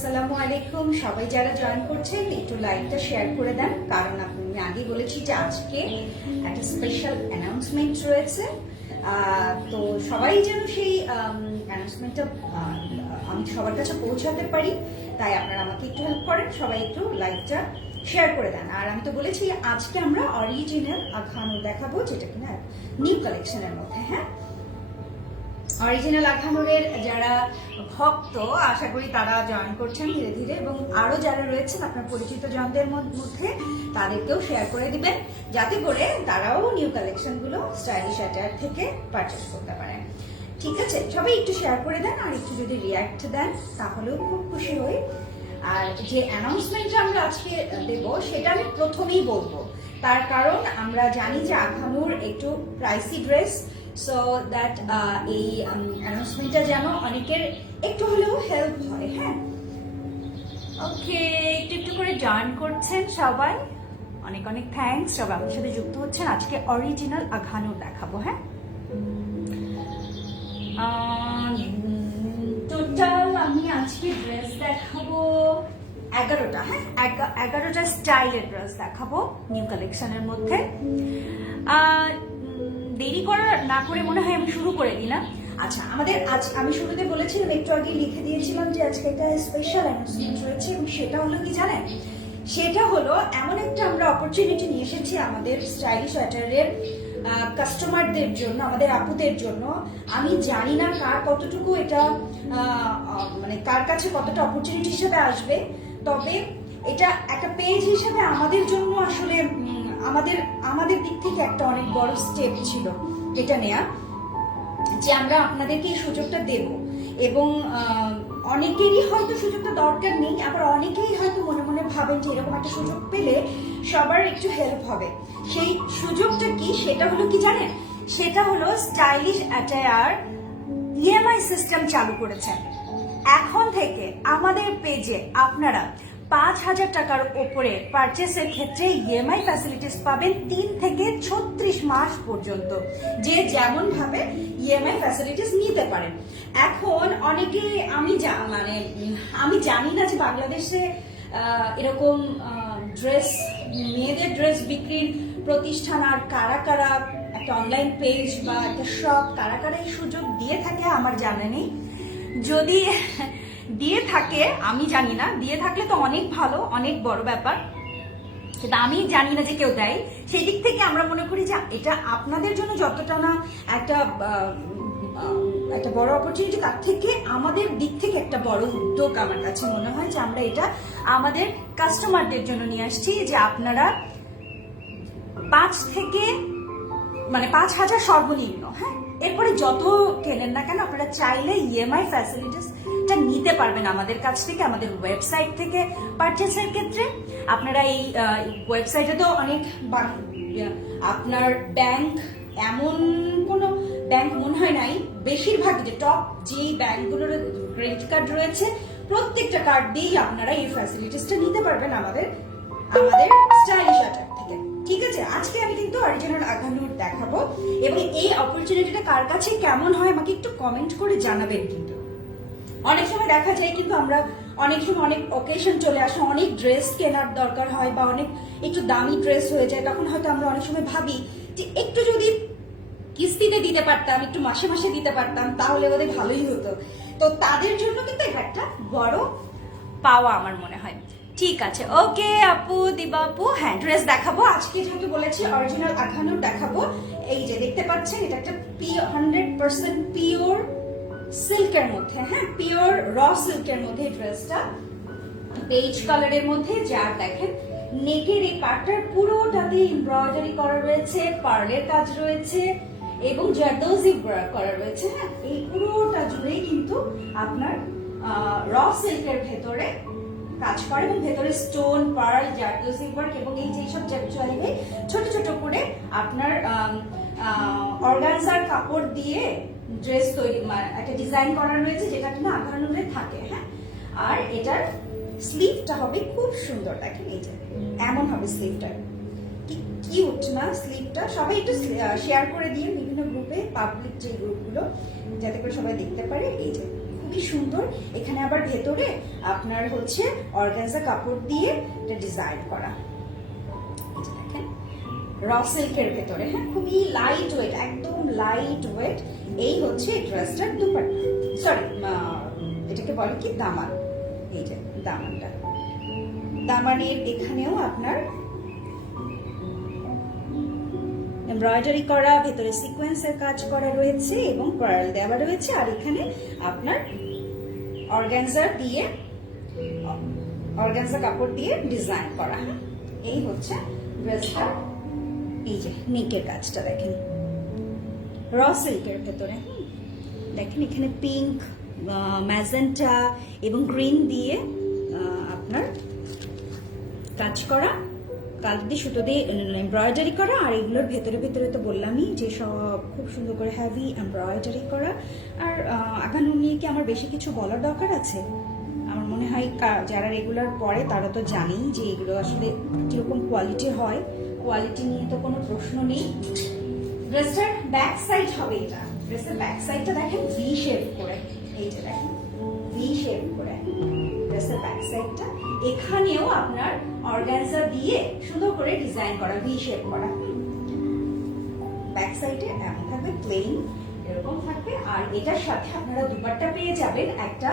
আসসালামু আলাইকুম। সবাই যারা জয়েন করছেন একটু লাইকটা শেয়ার করে দেন, কারণ আমি আগে বলেছি যে আজকে একটা স্পেশাল অ্যানাউন্সমেন্ট রয়েছে। তো সবাই যেন সেই অ্যানাউন্সমেন্টটা আমি সবার কাছে পৌঁছাতে পারি, তাই আপনারা আমাকে একটু হেল্প করেন, সবাই একটু লাইকটা শেয়ার করে দেন। আর আমি তো বলেছি আজকে আমরা অরিজিনাল আখানু দেখাবো, যেটা কিনা নিউ কালেকশনের মধ্যে। হ্যাঁ, অরিজিনাল আখানুরের যারা ভক্ত আশা করি তারা জয়েন করছেন ধীরে ধীরে, এবং আরো যারা রয়েছেন আপনার পরিচিত জনদের মধ্যে তাদেরকেও শেয়ার করে দিবেন, যাতে করে তারাও নিউ কালেকশন গুলো স্টাইলিশ অ্যাটায়ার থেকে পারচেস করতে পারেন। ঠিক আছে, সবাই একটু শেয়ার করে দেন আর একটু যদি রিয়াক্ট দেন তাহলেও খুব খুশি হই। আর যে অ্যানাউন্সমেন্টটা আমরা আজকে দেব সেটা আমি প্রথমেই বলবো, তার কারণ আমরা জানি যে আখানুর একটু প্রাইসি ড্রেস, সো দ্যাট এই অ্যানাউন্সমেন্টটা যেন অনেকের একটু হলেও হেল্প হয়। হ্যাঁ, ওকে, একটু একটু করে জয়েন করছেন সবাই, অনেক অনেক থ্যাঙ্কস। সবাই আমার সাথে যুক্ত হচ্ছেন। আজকে অরিজিনাল আখানুর দেখাবো। হ্যাঁ, টোটাল আমি আজকে ড্রেস দেখাবো 11টা। হ্যাঁ, 11টা স্টাইলের ড্রেস দেখাবো নিউ কালেকশনের মধ্যে। দেরি করা না করে মনে হয় আমি শুরু করে দিই না? আচ্ছা, আমাদের আজ আমি শুরুতে বলেছিলাম, একটু আগে লিখে দিয়েছিলাম যে আজকে একটা স্পেশাল অ্যানাউন্সমেন্ট রয়েছে, এবং সেটা হলো কি জানেন? সেটা হলো এমন একটা আমরা অপরচুনিটি নিয়ে এসেছি আমাদের স্টাইলিশ অ্যাটায়ারের কাস্টমারদের জন্য, আমাদের আপুদের জন্য। আমি জানি না কার কতটুকু এটা মানে কার কাছে কতটা অপরচুনিটি হিসেবে আসবে, তবে এটা একটা পেজ হিসেবে আমাদের জন্য আসলে আমাদের দিক থেকে একটা অনেক বড় স্টেপ ছিল এটা নেয়া, যে আমরা আপনাদেরকে এই সুযোগটা দেব। এবং অনেকেরই হয়তো সুযোগটা দরকার নেই, আবার অনেকেই হয়তো মনে মনে ভাবেন যে এরকম একটা সুযোগ পেলে সবার একটু হেল্প হবে। সেই সুযোগটা কি? সেটা হলো কি জানেন? সেটা হলো স্টাইলিশ অ্যাটায়ার ইএমআই সিস্টেম চালু করেছেন। এখন থেকে আমাদের পেজে আপনারা 5,000 টাকার ওপরে পারচেসের ক্ষেত্রে ইএমআই ফ্যাসিলিটিস পাবেন 3 থেকে 36 মাস পর্যন্ত, যে যেমন ভাবে ইএমআই ফ্যাসিলিটিস নিতে পারেন। এখন অনেকে আমি জানি না যে বাংলাদেশে এরকম ড্রেস, মেয়েদের ড্রেস বিক্রির প্রতিষ্ঠান আর কারা কারা একটা অনলাইন পেজ বা একটা শপ কারা কারা এই সুযোগ দিয়ে থাকে আমার জানা নেই। যদি দিয়ে থাকে আমি জানি না, দিয়ে থাকলে তো অনেক ভালো, অনেক বড় ব্যাপার, সেটা আমি জানি না যে কেউ দেয়। সেই দিক থেকে আমরা মনে করি যে এটা আপনাদের জন্য যতটা না একটা বড় অপরচুনিটি, তার থেকে আমাদের দিক থেকে একটা বড় উদ্যোগ আমার কাছে মনে হয়, যে আমরা এটা আমাদের কাস্টমারদের জন্য নিয়ে আসছি, যে আপনারা 5,000 সর্বনিম্ন। হ্যাঁ, এরপরে যত কেনেন না কেন আপনারা চাইলে ইএমআই ফ্যাসিলিটিসটা নিতে পারবেন আমাদের কাছ থেকে, আমাদের ওয়েবসাইট থেকে পারচেসের ক্ষেত্রে। আপনারা এই ওয়েবসাইটে তো অনেক আপনার ব্যাংক, এমন কোনো ব্যাংক মনে হয় নাই, বেশিরভাগ যে টপ যেই ব্যাংকগুলোর ক্রেডিট কার্ড রয়েছে প্রত্যেকটা কার্ড দিয়েই আপনারা এই ফ্যাসিলিটিসটা নিতে পারবেন আমাদের স্টাইলিশ অ্যাটায়ার থেকে। ঠিক আছে, আজকে আমি কিন্তু অরিজিনাল আখানুর দেখাবো, এবং এই অপরচুনিটিটা কার কাছে কেমন হয় আমাকে একটু কমেন্ট করে জানাবেন। কিন্তু অনেক সময় দেখা যায়, কিন্তু আমরা অনেক সময় অনেক অকেশন চলে আসে, অনেক ড্রেস কেনার দরকার হয় বা অনেক একটু দামি ড্রেস হয়ে যায়, তখন হয়তো আমরা অনেক সময় ভাবি যে একটু যদি কিস্তিতে দিতে পারতাম, একটু মাসে মাসে দিতে পারতাম, তাহলে ওদের ভালোই হতো। তো তাদের জন্য কিন্তু এটা একটা বড় পাওয়া আমার মনে হয়। ঠিক আছে, ওকে আপু, দিবা আপু। হ্যাঁ, ড্রেস দেখাবো আজকে, যেহেতু বলেছি অরিজিনাল আখানুর দেখাবো। এই যে দেখতে পাচ্ছেন, এটা একটা 100% পিওর সিল্কের মধ্যে, হ্যাঁ পিওর র সিল্কের মধ্যে ড্রেসটা, বেজ কালারের মধ্যে। যার দেখেন নেকের এই পার্টটার পুরোটাতে এমব্রয়ডারি করা রয়েছে, পার্লের কাজ রয়েছে এবং জারদোজি ওয়ার্ক করা রয়েছে। হ্যাঁ, এই পুরোটা জুড়েই কিন্তু আপনার র সিল্কের ভেতরে কাজ করে, এবং ভেতরে স্টোন, পার্ল, জারদোজি ওয়ার্ক, এবং এই যে সব চাইলে ছোট ছোট করে আপনার অর্গানজার কাপড় দিয়ে ড্রেস তৈরি, একটা ডিজাইন করা রয়েছে, যেটা কিনা আখানুরে থাকে। হ্যাঁ, আর এটার স্লিভটা হবে খুব সুন্দর, দেখেন এই যে এমন হবে স্লিভটা, কি কিউট না স্লিভটা। সবাই একটু শেয়ার করে দিয়ে বিভিন্ন গ্রুপে, পাবলিক যে গ্রুপগুলো, যাতে করে সবাই দেখতে পারে। এই যে খুব খুবই সুন্দর। এখানে আবার ভেতরে আপনার হচ্ছে অর্গানজা কাপড় দিয়ে এটা ডিজাইন করা, দেখেন র সিল্কের ভেতরে, হ্যাঁ খুবই লাইট ওয়েট, একদম লাইট ওয়েট। এই হচ্ছে ড্রেসটার দুপাট্টা, সরি এটাকে বলে কি দামান। এই যে দামানটা, দামানের এখানেও আপনার এমব্রয়ডারি করা, ভেতরে সিকোয়েন্সের কাজ করা রয়েছে এবং পার্ল দেওয়া রয়েছে। আর এখানে আপনার অর্গানজা দিয়ে, অর্গানজা কাপড় দিয়ে ডিজাইন করা। এই হচ্ছে ড্রেসটা। এই যে নেকের কাজটা দেখেন র সিল্কের ভেতরে, দেখেন এখানে পিঙ্ক, ম্যাজেন্টা এবং গ্রিন দিয়ে আপনার কাজ করা, কাজ দিয়ে সুতো দিয়ে এমব্রয়ডারি করা। আর এগুলোর ভেতরে ভেতরে তো বললামই যে সব খুব সুন্দর করে হ্যাভি এমব্রয়ডারি করা। আর আগানো নিয়ে কি আমার বেশি কিছু বলার দরকার আছে? আমার মনে হয় যারা রেগুলার পরে তারা তো জানেই যে এগুলো আসলে কিরকম কোয়ালিটি হয়, কোয়ালিটি নিয়ে তো কোনো প্রশ্ন নেই। ড্রেসটার ব্যাক সাইড হবে এটা, ড্রেসের ব্যাক সাইডটা দেখেন ভি শেপ করে, এই যে দেখেন ভি শেপ করে ড্রেসের ব্যাক সাইডটা। এখানেও আপনার অর্গানজা দিয়ে সুন্দর করে ডিজাইন করা, ভি শেপ করা। ব্যাক সাইডে এমন থাকবে, প্লেন এরকম থাকবে। আর এটার সাথে আপনারা দুপাট্টা পেয়ে যাবেন একটা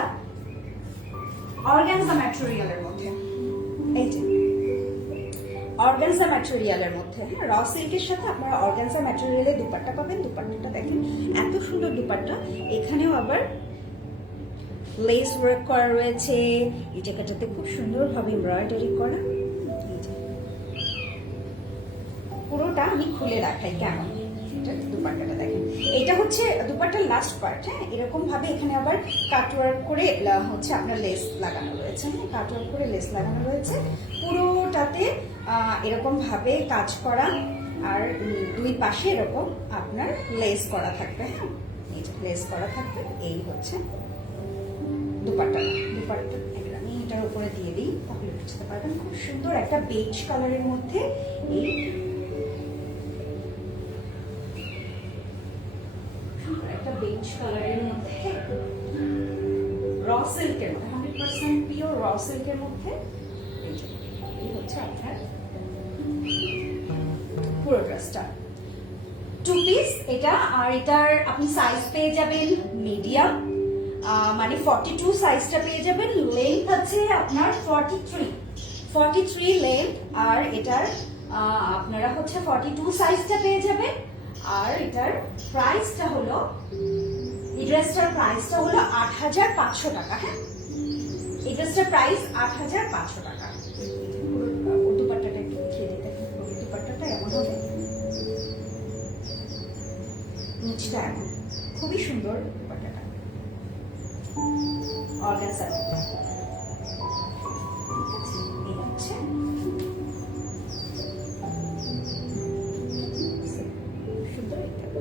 অর্গানজা ম্যাটেরিয়ালের মধ্যে, এই যে অর্গানজা ম্যাটেরিয়ালের মধ্যে, র সিল্কের সাথে আপনারা অর্গানজা ম্যাটেরিয়ালের দুপাট্টা পাবেন। দুপাট্টাটা দেখেন এত সুন্দর দুপাট্টা। এখানেও আবার লেস ওয়ার্ক করা রয়েছে, এই জায়গাটাতে খুব সুন্দরভাবে এমব্রয়ডারি করা। পুরোটা আমি খুলে দেখাই কেমন। দুপাট্টাটা দেখেন, এটা হচ্ছে দুপাট্টার লাস্ট পার্ট। হ্যাঁ এরকম ভাবে এখানে আবার কাটওয়ার্ক করে হচ্ছে আপনার লেস লাগানো রয়েছে, হ্যাঁ কাটওয়ার্ক করে লেস লাগানো রয়েছে পুরোটাতে এরকম ভাবে কাজ করা। আর দুই পাশে এরকম আপনার লেস করা থাকবে, হ্যাঁ এই যে লেস করা থাকবে। এই হচ্ছে দুপাট্টা। দুপাট্টা আমি এটার উপরে দিয়ে দিই, তাহলে বুঝতে পারবেন। খুব সুন্দর একটা বেজ কালারের মধ্যে, এই একটা বেজ কালারের মধ্যে র সিল্কের মধ্যে, 100% পিওর র সিল্কের মধ্যে। এই হচ্ছে আপনার পুরো ড্রেসটা, 2 পিস এটা। আর এটার আপনি সাইজ পেয়ে যাবেন মিডিয়াম, মানে 42 সাইজটা পেয়ে যাবেন। লেন্থ আছে আপনার 43 লেন্থ। আর এটার আপনারা হচ্ছে 42 সাইজটা পেয়ে যাবেন। আর এটার প্রাইসটা হলো, এই ড্রেসটার প্রাইসটা হলো 8500 টাকা। হ্যাঁ এই ড্রেসটার প্রাইস 8500 টাকা। দুপাট্টাটা একটু দেখিয়ে দিতে, দুপাট্টাটা এমন হবে, নিচটা এমন, খুবই সুন্দর দুপাট্টাটা। অর্গানজা এই হচ্ছে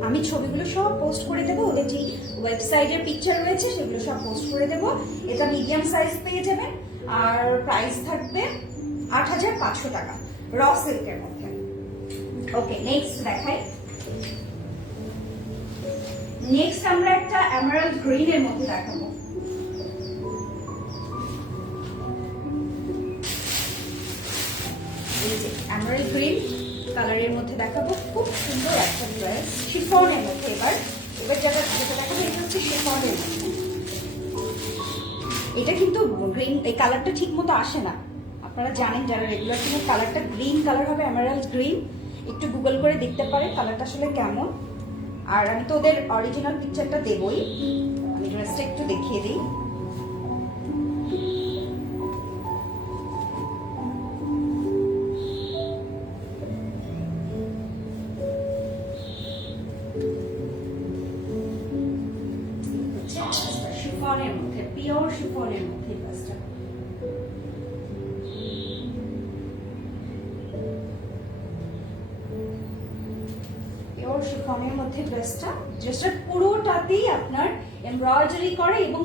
আমি ছবিগুলো সব পোস্ট করে দেবো, ওদের যে ওয়েবসাইটের পিকচার রয়েছে সেগুলো সব পোস্ট করে দেবো। এটা মিডিয়াম সাইজ পেয়ে যাবেন। আর প্রাইস থাকবে 8500 টাকা র সিল্কের মধ্যে। ওকে নেক্সট দেখাই। নেক্সট আমরা একটা এমারাল্ড গ্রিন এর মধ্যে দেখাবো। এই যে এমারাল্ড গ্রিন কালারের মধ্যে দেখাবো, খুব সুন্দর একটা ড্রেস, শিফনের মধ্যে। এবার যেটা দেখাবো এটা হচ্ছে শিফনের মধ্যে। এটা কিন্তু গ্রিন, এই কালারটা ঠিক মতো আসে না, আপনারা জানেন যারা রেগুলার কিনে। কালারটা গ্রিন কালার হবে, এমারাল্ড গ্রিন। একটু গুগল করে দেখতে পারেন কালারটা আসলে কেমন। আর আমি তো ওদের অরিজিনাল পিকচারটা দেবই, আমি ড্রেসটা একটু দেখিয়ে দিই। শিফনের মধ্যে, পিওর শিফনের মধ্যে ড্রেসটা। পিওর শিফনের মধ্যে ড্রেসটার পুরোটাতেই আপনার এমব্রয়ডারি করে এবং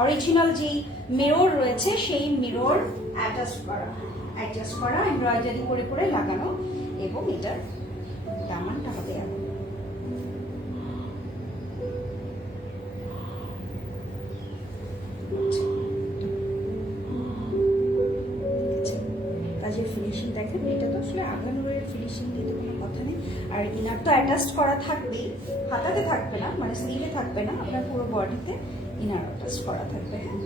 অরিজিনাল যে মিরর রয়েছে সেই মিরর অ্যাডজাস্ট করা এমব্রয়ডারি করে করে লাগানো। এবং এটার দামানটা হবে এমন, যে ফিনিশিং দেখেন, এটা তো আসলে আগানুরের ফিনিশিং নিয়ে তো কোনো কথা নেই। আর ইনার তো অ্যাটাচ করা থাকবেই, হাতাতে থাকবে না, মানে স্লিভে থাকবে না, আপনার পুরো বডিতে ইনার অ্যাটাচ করা থাকবে। হ্যাঁ,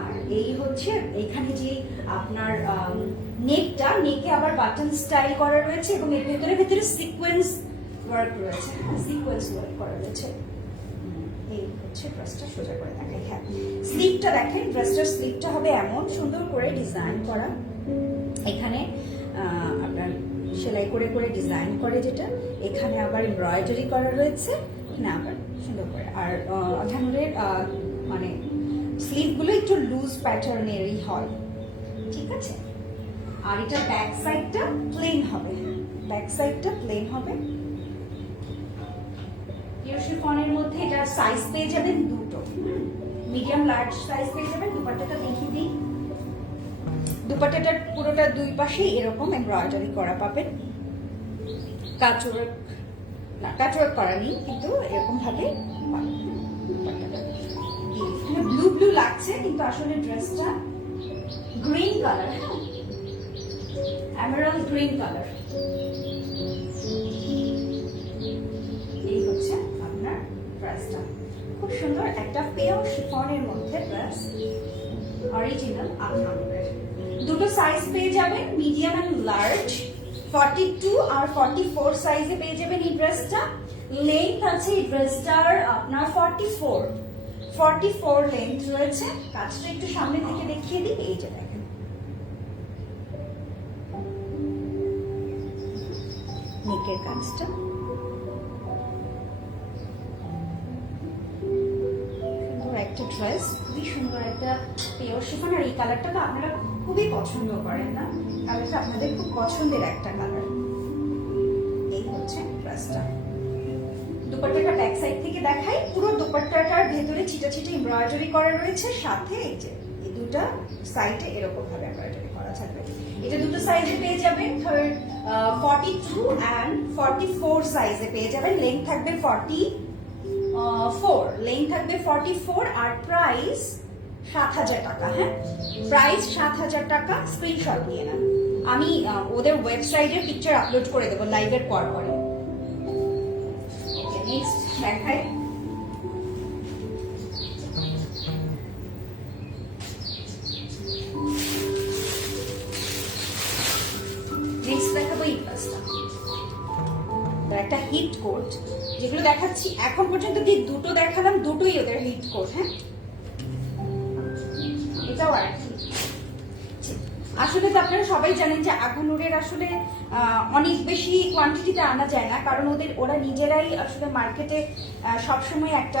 আর এই হচ্ছে এখানে যে আপনার নেকটা, নেকে আবার বাটন স্টাইল করা রয়েছে এবং এর ভেতরে ভেতরে সিকোয়েন্স ওয়ার্ক রয়েছে। হ্যাঁ, সিকোয়েন্স ওয়ার্ক করা রয়েছে। এই হচ্ছে ড্রেসটা, সোজা করে দেখাই। হ্যাঁ, স্লিভটা দেখেন, ড্রেসটার স্লিভটা হবে এমন সুন্দর করে ডিজাইন করা, এখানে আপনার সেলাই করে করে ডিজাইন করে, যেটা এখানে আবার এমব্রয়ডারি করা রয়েছে, এখানে আবার সুন্দর করে। আর আধানুরের মানে স্লিভগুলো একটু লুজ প্যাটার্নেরই হয়, ঠিক আছে। আর এটা ব্যাক সাইডটা প্লেন হবে, ব্যাক সাইডটা প্লেন হবে। পিওর শিফনের মধ্যে এটা সাইজ পেয়ে যাবেন দুটো, মিডিয়াম লার্জ সাইজ পেয়ে যাবেন। দুপাট্টাটা দেখিয়ে দিই, দুপাট্টাটার পুরোটা দুই পাশেই এরকম এমব্রয়ডারি করা পাবেন, কাটওয়ার্ক না, কাটওয়ার্ক করা নেই কিন্তু এরকম ভাবে পাবেন। দুপাট্টাটা ব্লু ব্লু লাগছে কিন্তু আসলে ড্রেসটা গ্রিন কালার, হ্যাঁ, এমারাল্ড গ্রিন কালার। এই হচ্ছে আপনার ড্রেসটা, খুব সুন্দর একটা পিওর শিফনের মধ্যে ড্রেস, অরিজিনাল আধানুরের। দুটো সাইজ পেয়ে যাবেন, মিডিয়াম এন্ড লার্জ, 42 আর 44 সাইজে পেয়ে যাবেন এই ড্রেসটা। লেন্থ আছে এই ড্রেসটার আপনার 44 লেন্থ রয়েছে। কাজটা একটু সামনে থেকে দেখিয়ে দিই, এই যে দেখেন, নেকের কাজটা একটা ড্রেস, খুবই সুন্দর একটা পিওর শিফন। আর এই কালারটা তো আপনারা খুবই পছন্দ করেন না, কালারটা আপনাদের খুব পছন্দের একটা কালার। এই হচ্ছে ড্রেসটা। দুপাট্টাটা ব্যাক সাইড থেকে দেখাই, পুরো দুপাট্টাটার ভেতরে ছিটা ছিটা এমব্রয়ডারি করা রয়েছে, সাথে এই যে এই দুটো সাইডে এরকম ভাবে এমব্রয়ডারি করা থাকবে। এটা দুটো সাইজে পেয়ে যাবেন, 42 and 44 সাইজে পেয়ে যাবেন। লেন্থ থাকবে 44, লেন্থ থাকবে 44 আর প্রাইস 7,000 টাকা। হ্যাঁ, প্রাইস 7,000 টাকা। স্ক্রিনশট নিয়ে নেন, আমি ওদের ওয়েবসাইটের পিকচার আপলোড করে দেবো লাইভের পর পরে। নেক্সট দেখাই, নেক্সট দেখাবো এই ড্রেসটা, একটা হিট কোট। যেগুলো দেখাচ্ছি এখন পর্যন্ত যে দুটো দেখালাম, দুটোই ওদের হিট কোট। হ্যাঁ, এটাও আর কি। আসলে তো আপনারা সবাই জানেন যে আগুনুরের আসলে অনেক বেশি কোয়ান্টিটিতে আনা যায় না, কারণ ওরা নিজেরাই আসলে মার্কেটে সবসময় একটা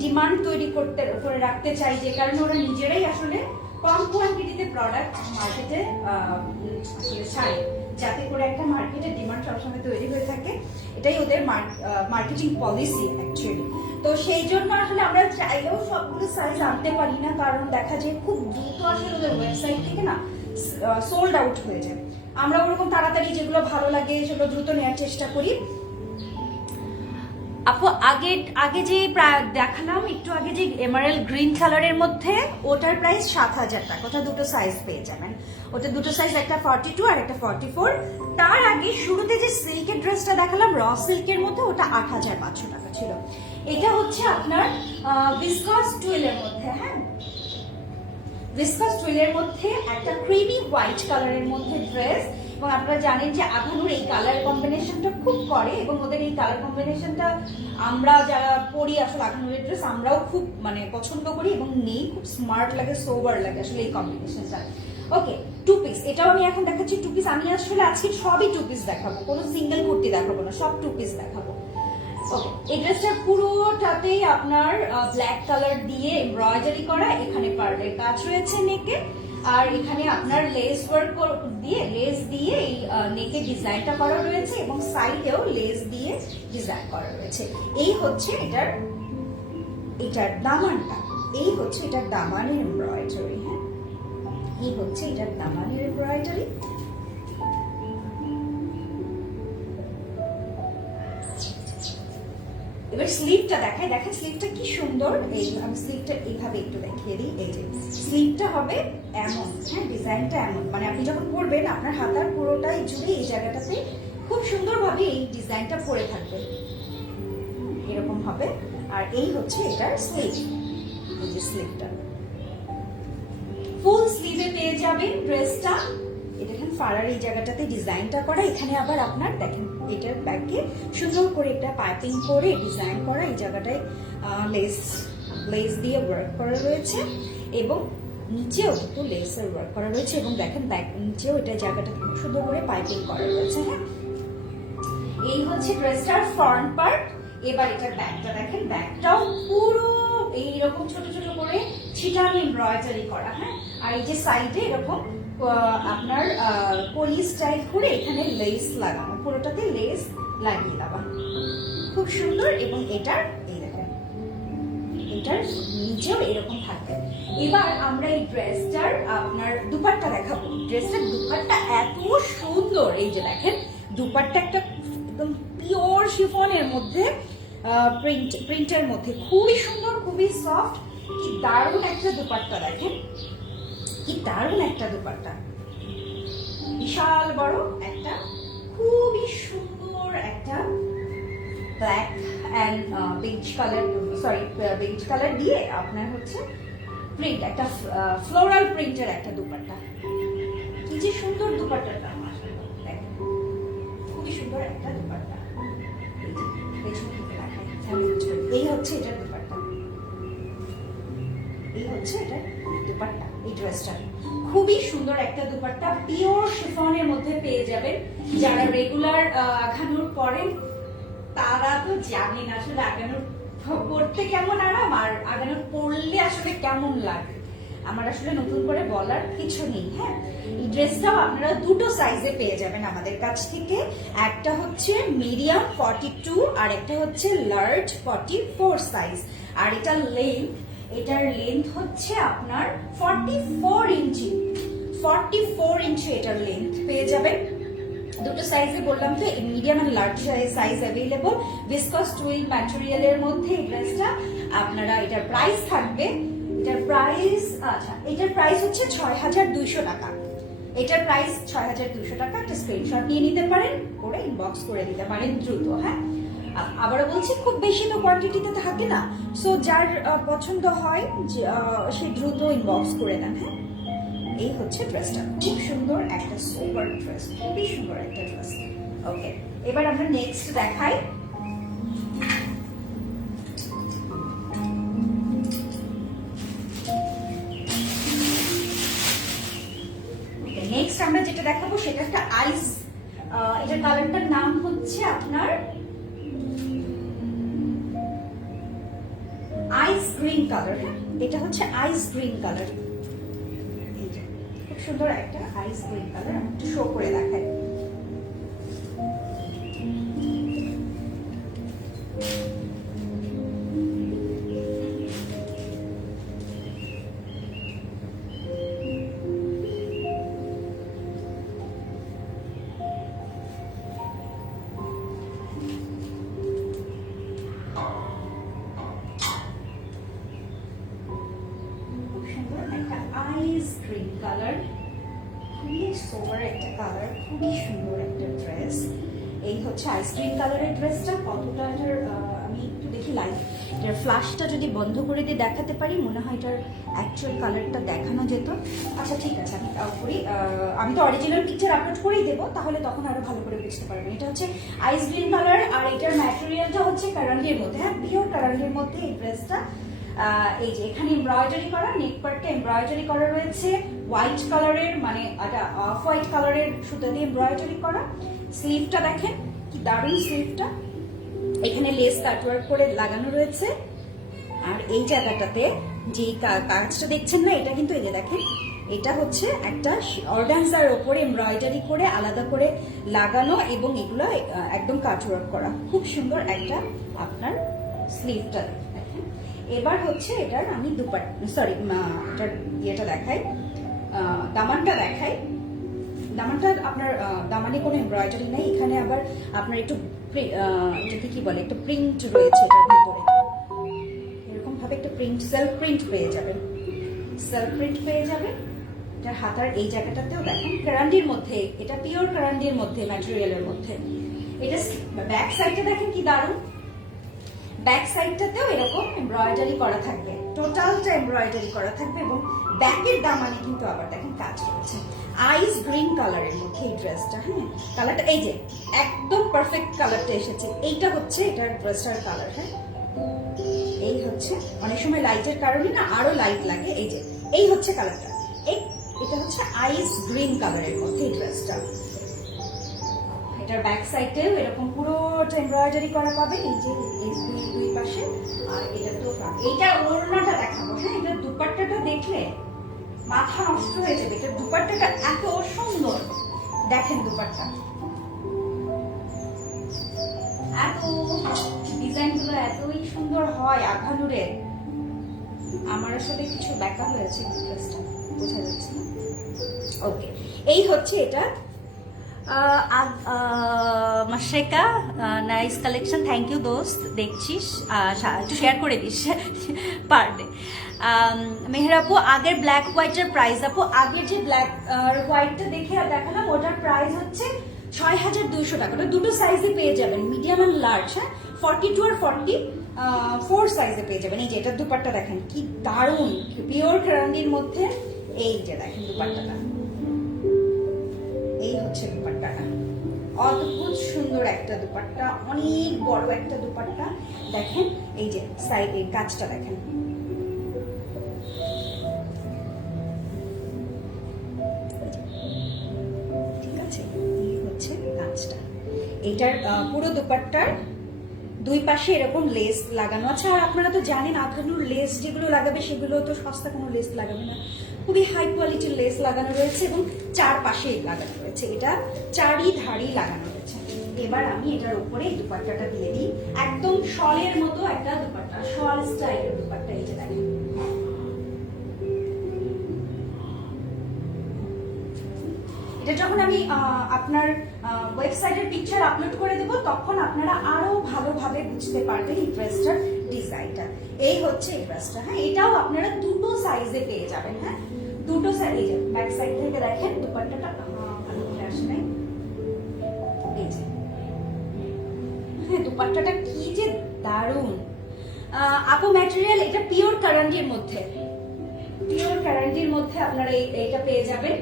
ডিমান্ড তৈরি করে রাখতে চাই, যে কারণে ওরা নিজেরাই আসলে কম কোয়ান্টিটিতে প্রোডাক্ট মার্কেটে আসলে ছাড়ে, যাতে করে একটা মার্কেটের ডিমান্ড সবসময় তৈরি হয়ে থাকে। এটাই ওদের মার্কেটিং পলিসি অ্যাকচুয়ালি। তো সেই জন্য আসলে আমরা চাইলেও সবগুলো সাইজ আনতে পারি না, কারণ দেখা যায় খুব দ্রুত আসলে ওদের ওয়েবসাইট থেকে না সোল্ড আউট হয়ে যায়। আমরা ওরকম তাড়াতাড়ি যেগুলো ভালো লাগে সেগুলো দ্রুত নেওয়ার চেষ্টা করি। আপু আগে যে দেখালাম একটু আগে, যে এমারেল্ড গ্রিন কালারের মধ্যে, ওটার প্রাইস 7,000 টাকা। ওটা দুটো সাইজ পেয়ে যাবেন, ওটা দুটো সাইজ, একটা 42 আর একটা 44। তার আগে শুরুতে যে সিল্কের ড্রেসটা দেখালাম র সিল্কের মধ্যে, ওটা 8,500 টাকা ছিল। এটা হচ্ছে আপনার ভিসকাস টুয়েলের মধ্যে। হ্যাঁ, ভিসকাস টুয়েলের মধ্যে একটা ক্রিমি হোয়াইট কালারের মধ্যে ড্রেস। এবং আপনারা জানেন যে আধানুর এই কালার কম্বিনেশনটা খুব করে, এবং ওদের এই কালার কম্বিনেশনটা আমরা যারা পরি আসলে আধানুরের ড্রেস, আমরাও খুব মানে পছন্দ করি এবং নেই, খুব স্মার্ট লাগে, সোবার লাগে আসলে এই কম্বিনেশনটা। ওকে, টু পিস, এটাও আমি এখন দেখাচ্ছি টু পিস। আমি আসলে আজকে সবই টু পিস দেখাবো, কোনো সিঙ্গেল কুর্তি দেখাবো না, সব টু পিস দেখাবো। ওকে, এই ড্রেসটা পুরোটাতেই আপনার ব্ল্যাক কালার দিয়ে এমব্রয়ডারি করা, এখানে পার্লের কাজ রয়েছে নেকে, আর এখানে আপনার লেস ওয়ার্ক দিয়ে, লেস দিয়ে এই নেকে ডিজাইনটা করা রয়েছে, এবং সাইডেও লেস দিয়ে ডিজাইন করা রয়েছে। এই হচ্ছে এটার দামানটা, এই হচ্ছে এটার দামানের এমব্রয়ডারি। হ্যাঁ, এই হচ্ছে এটার দামানের এমব্রয়ডারি। এবার স্লিভটা দেখাই, দেখেন স্লিভটা কি সুন্দর। এই আমি স্লিভটা এইভাবে একটু দেখিয়ে দিই। এই যে স্লিভটা হবে এমন, হ্যাঁ ডিজাইনটা এমন, মানে আপনি যখন পরবেন আপনার হাতার পুরোটাই জুড়ে এই জায়গাটাতে খুব সুন্দরভাবে এই ডিজাইনটা পরে থাকবে, এরকম হবে। আর এই হচ্ছে এটার স্লিভ, এই যে স্লিভটা ফুল স্লিভে পেয়ে যাবেন ড্রেসটা। এটা দেখেন ফাড়ার এই জায়গাটাতে ডিজাইনটা করা, এখানে আবার আপনার দেখেন এটার ব্যাকে সুন্দর করে একটা পাইপিং করে ডিজাইন করা, এই জায়গাটায় লেস দিয়ে ওয়ার্ক করা রয়েছে এবং নিচেও কিন্তু লেসের ওয়ার্ক করা রয়েছে এবং দেখেন ব্যাক নিচেও এটা জায়গাটা খুব সুন্দর করে পাইপিং করা রয়েছে। হ্যাঁ, এই হচ্ছে ড্রেসটার ফ্রন্ট পার্ট। এবার এটার ব্যাকটা দেখেন, ব্যাকটাও পুরো এইরকম ছোট ছোট করে ছিটানো এমব্রয়ডারি করা। হ্যাঁ, আর এই যে সাইডে এরকম আপনার পলি স্টাইল করে এখানে লেস লাগানো, পুরোটাতে লেস লাগিয়ে দেওয়া, খুব সুন্দর। এবং এটার এই দেখেন এটার নিচেও এরকম থাকবে। এবার আমরা এই ড্রেসটার আপনার দুপাট্টা দেখাবো। ড্রেসটার দুপাট্টা এত সুন্দর, এই যে দেখেন দুপাট্টা একটা একদম পিওর শিফনের মধ্যে প্রিন্টের মধ্যে খুবই সুন্দর, খুবই সফট, কি দারুণ একটা দুপাট্টা দেখেন, কি দারুণ একটা দুপাট্টা, বিশাল বড় একটা খুবই সুন্দর একটা ব্ল্যাক অ্যান্ড বেজ কালার দিয়ে আপনার হচ্ছে প্রিন্ট, একটা ফ্লোরাল প্রিন্টের একটা দুপাট্টা। কি যে সুন্দর দুপাট্টাটা, দেখেন খুবই সুন্দর একটা দুপাট্টা। এই হচ্ছে এটার দুপাট্টা, এই হচ্ছে এটার দুপাট্টা। এই ড্রেসটা খুবই সুন্দর একটা দুপাট্টা, পিওর শিফনের মধ্যে পেয়ে যাবেন। যারা রেগুলার আঘানুর পরেন তারা তো জানেন আসলে আঘানুর পরতে কেমন আরাম আর আঘানুর পরলে আসলে কেমন লাগে, আমার আসলে নতুন করে বলার কিছু নেই। হ্যাঁ, এই ড্রেসটাও আপনারা দুটো সাইজে পেয়ে যাবেন আমাদের কাছ থেকে, একটা হচ্ছে মিডিয়াম 42 আর একটা হচ্ছে লার্জ 44 সাইজ। আর এটার লেন্থ হচ্ছে আপনার 44 ইঞ্চি, 44 ইঞ্চি এটার লেন্থ পেয়ে যাবেন। দুটো সাইজে বললাম তো, মিডিয়াম আর large size available, viscose twill ম্যাটেরিয়ালের মধ্যে এই ড্রেসটা আপনারা, এটার প্রাইস থাকবে, এটার প্রাইস হচ্ছে 6200 টাকা। এটার প্রাইস 6200 টাকা। একটা স্ক্রিনশট নিয়ে নিতে পারেন, করে ইনবক্স করে দিতে পারেন দ্রুত। হ্যাঁ, আবারও বলছি খুব বেশি তো কোয়ান্টিটিতে থাকে না, সো যার পছন্দ হয় সে দ্রুত ইনবক্স করে দেন। হ্যাঁ, এই হচ্ছে ড্রেসটা, খুব সুন্দর একটা সুপার ড্রেস, খুবই সুন্দর একটা ড্রেস। ওকে, এবার আমরা নেক্সট দেখাই। নেক্সট আমরা যেটা দেখাবো সেটা একটা আইস, এটার কালারটার নাম হচ্ছে আপনার আইস গ্রিন কালার। হ্যাঁ, এটা হচ্ছে আইস গ্রিন কালার, খুব সুন্দর একটা আইস গ্রিন কালার। আমি একটু শো করে দেখাই। আইস গ্রিন কালার, খুবই সোবার একটা কালার, খুবই সুন্দর একটা ড্রেস। এই হচ্ছে আইস গ্রিন কালারের ড্রেসটা। কতটা এটার আমি একটু দেখি লাইভ, এটার ফ্ল্যাশটা যদি বন্ধ করে দিয়ে দেখাতে পারি মনে হয় এটার অ্যাকচুয়াল কালারটা দেখানো যেত। আচ্ছা ঠিক আছে, আমি করি, আমি তো অরিজিনাল পিকচার আপলোড করেই দেবো, তাহলে তখন আরো ভালো করে বুঝতে পারবেন। এটা হচ্ছে আইস গ্রিন কালার আর এটার ম্যাটেরিয়ালটা হচ্ছে কারাঙ্গির মধ্যে। হ্যাঁ, পিওর কারাঙ্গির মধ্যে এই ড্রেসটা। এই যে এখানে এমব্রয়ডারি করা, নেক পার্টে এমব্রয়ডারি করা রয়েছে হোয়াইট কালারের, মানে এটা অফ হোয়াইট কালারের সুতা দিয়ে এমব্রয়ডারি করা। স্লিভটা দেখেন কি দারুণ স্লিভটা, এখানে লেস কাটওয়ার্ক করে লাগানো রয়েছে। আর এই জায়গাটাতে যে কাজটা দেখছেন না, এটা কিন্তু এই যে দেখেন, এটা হচ্ছে একটা অর্গানজার ওপরে এমব্রয়ডারি করে আলাদা করে লাগানো এবং এগুলো একদম কাটওয়ার্ক করা, খুব সুন্দর একটা আপনার স্লিভটা। এবার হচ্ছে এটার আমি এটার ইয়েটা দেখাই, দামানটা দেখাই। দামানটা আপনার দামানে কোনো এমব্রয়ডারি নেই, এখানে আবার আপনার একটু এটাকে কি বলে, একটা প্রিন্ট রয়েছে এটার ভিতরে, এরকম ভাবে একটা প্রিন্ট, সেলফ প্রিন্ট পেয়ে যাবেন, সেলফ প্রিন্ট পেয়ে যাবেন। এটার হাতার এই জায়গাটাতেও দেখেন কারান্ডির মধ্যে, এটা পিওর কারান্ডির মধ্যে, ম্যাটেরিয়ালের মধ্যে। এটা ব্যাক সাইডটা দেখেন কি দারুণ, ব্যাক সাইডটাতেও এরকম এমব্রয়ডারি করা থাকবে, টোটালটা এমব্রয়ডারি করা থাকবে এবং ব্যাকের দামানে কিন্তু আবার দেখেন কাজ রয়েছে। আইস গ্রিন কালারের মধ্যে এই ড্রেসটা, হ্যাঁ কালারটা এই যে একদম পারফেক্ট কালারটা এসেছে, এইটা হচ্ছে এটার ড্রেসটার কালার। হ্যাঁ এই হচ্ছে, অনেক সময় লাইটের কারণে না আরো লাইট লাগে, এই যে এই হচ্ছে কালারটা, এটা হচ্ছে আইস গ্রিন কালারের মধ্যে এই ড্রেসটা। এটার ব্যাক সাইডেও এরকম পুরোটা এমব্রয়ডারি করা পাবেন, এই যে দুই পাশে। আর এটা তো এইটা ওড়নাটা দেখাবো, হ্যাঁ এটা দুপাট্টাটা দেখলে মাথা নষ্ট হয়ে যাবে, এটা দুপাট্টাটা এত সুন্দর, দেখেন দুপাট্টা এত ডিজাইন গুলো এতই সুন্দর হয় আভানুরের। আমার আসলে কিছু ব্যাকা হয়েছে ড্রেসটা, বোঝা যাচ্ছে না। ওকে, এই হচ্ছে এটা Mashreka, nice collection, thank you দোস্ত, দেখছিস একটু শেয়ার করে দিস পার ডে। মেহেরাপু, আগের ব্ল্যাক হোয়াইটের প্রাইস, আপু আগের যে ব্ল্যাক হোয়াইটটা দেখে দেখালাম ওটার প্রাইস হচ্ছে ৬,২০০ টাকা। ওটা দুটো সাইজে পেয়ে যাবেন, মিডিয়াম অ্যান্ড লার্জ, হ্যাঁ 42 আর 44 সাইজে পেয়ে যাবেন। এই যে এটার দুপাট্টা দেখেন কি দারুণ, পিওর কারান্ডির মধ্যে, এই যে দেখেন দুপাট্টাটা, এই হচ্ছে দুপাট্টাটা, অদ্ভুত সুন্দর একটা দুপাট্টা, অনেক বড় একটা দুপাট্টা। দেখেন এই যে সাইডের কাজটা দেখেন, ঠিক আছে, এই হচ্ছে কাজটা। এটার পুরো দুপাট্টার দুই পাশে এরকম লেস লাগানো আছে। আর আপনারা তো জানেন আধানুর লেস যেগুলো লাগাবে সেগুলো তো সস্তা কোনো লেস লাগাবে না, খুবই হাই কোয়ালিটির লেস লাগানো রয়েছে এবং চারপাশে লাগানো রয়েছে, এটা চারিধারেই লাগানো রয়েছে। এবার আমি এটার উপরে এই দুপাট্টাটা দিয়ে দিই, একদম শলের মতো একটা দুপাট্টা, শল স্টাইলের দুপাট্টা। এই যে দেখেন এটা যখন আমি আপনার ওয়েবসাইটের পিকচার আপলোড করে দেব তখন আপনারা আরো ভালোভাবে বুঝতে পারবেন এই ড্রেসটার ডিজাইনটা। এই হচ্ছে এই ড্রেসটা, হ্যাঁ এটাও আপনারা দুটো সাইজে পেয়ে যাবেন, হ্যাঁ দুটো সাইজ। ব্যাক সাইড থেকে দেখেন দুপাট্টাটা ভালো করে আসে নাই, এই যে হ্যাঁ দুপাট্টাটা কি যে দারুণ। আপু ম্যাটেরিয়াল এটা পিওর কারান্ডির মধ্যে, পিওর কারান্ডির মধ্যে আপনারা এইটা পেয়ে যাবেন।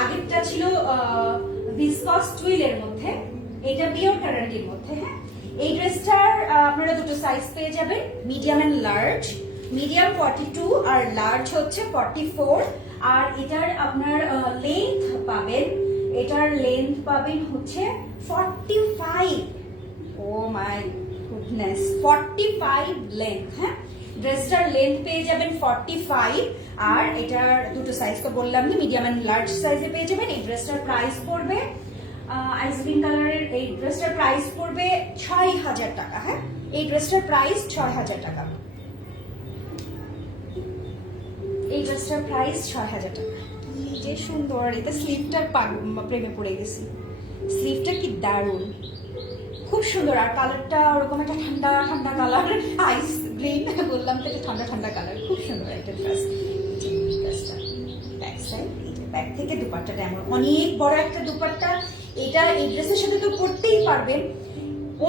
আগেরটা ছিল ভিসকস টুইলের মধ্যে, এটা পিওর কারান্ডির মধ্যে। হ্যাঁ এই ড্রেসটার আপনারা দুটো সাইজ পেয়ে যাবেন, মিডিয়াম এন্ড লার্জ। মিডিয়াম 42 আর লার্জ হচ্ছে 44। আর এটার আপনার লেন্থ পাবেন, এটার লেন্থ পাবেন হচ্ছে 45। ও মাই গুডনেস, 45 লেন্থ। হ্যাঁ ড্রেসটার লেন্থ পেয়ে যাবেন 45। আর এটার দুটো সাইজ তো বললাম না, মিডিয়াম এন্ড লার্জ সাইজে পেয়ে যাবেন। এই ড্রেসটার প্রাইস পড়বে আইসক্রিম কালারের, এই ড্রেসটার প্রাইস পড়বে ৬,০০০ টাকা। হ্যাঁ এই ড্রেসটার প্রাইস ৬,০০০ টাকা, এই ড্রেসটার প্রাইস ৬,০০০ টাকা। কি যে সুন্দর, এটা স্লিভটার প্রেমে পড়ে গেছি, স্লিভটা কি দারুণ, খুব সুন্দর। আর কালারটা ওরকম একটা ঠান্ডা ঠান্ডা কালার, আইস গ্রিন বললাম তো, ঠান্ডা ঠান্ডা কালার, খুব সুন্দর একটা ড্রেস। ব্যাক সাইড, ব্যাক থেকে দুপাট্টাটা এমন অনেক বড় একটা দুপাট্টা। এটা এই ড্রেসের সাথে তো পরতেই পারবেন,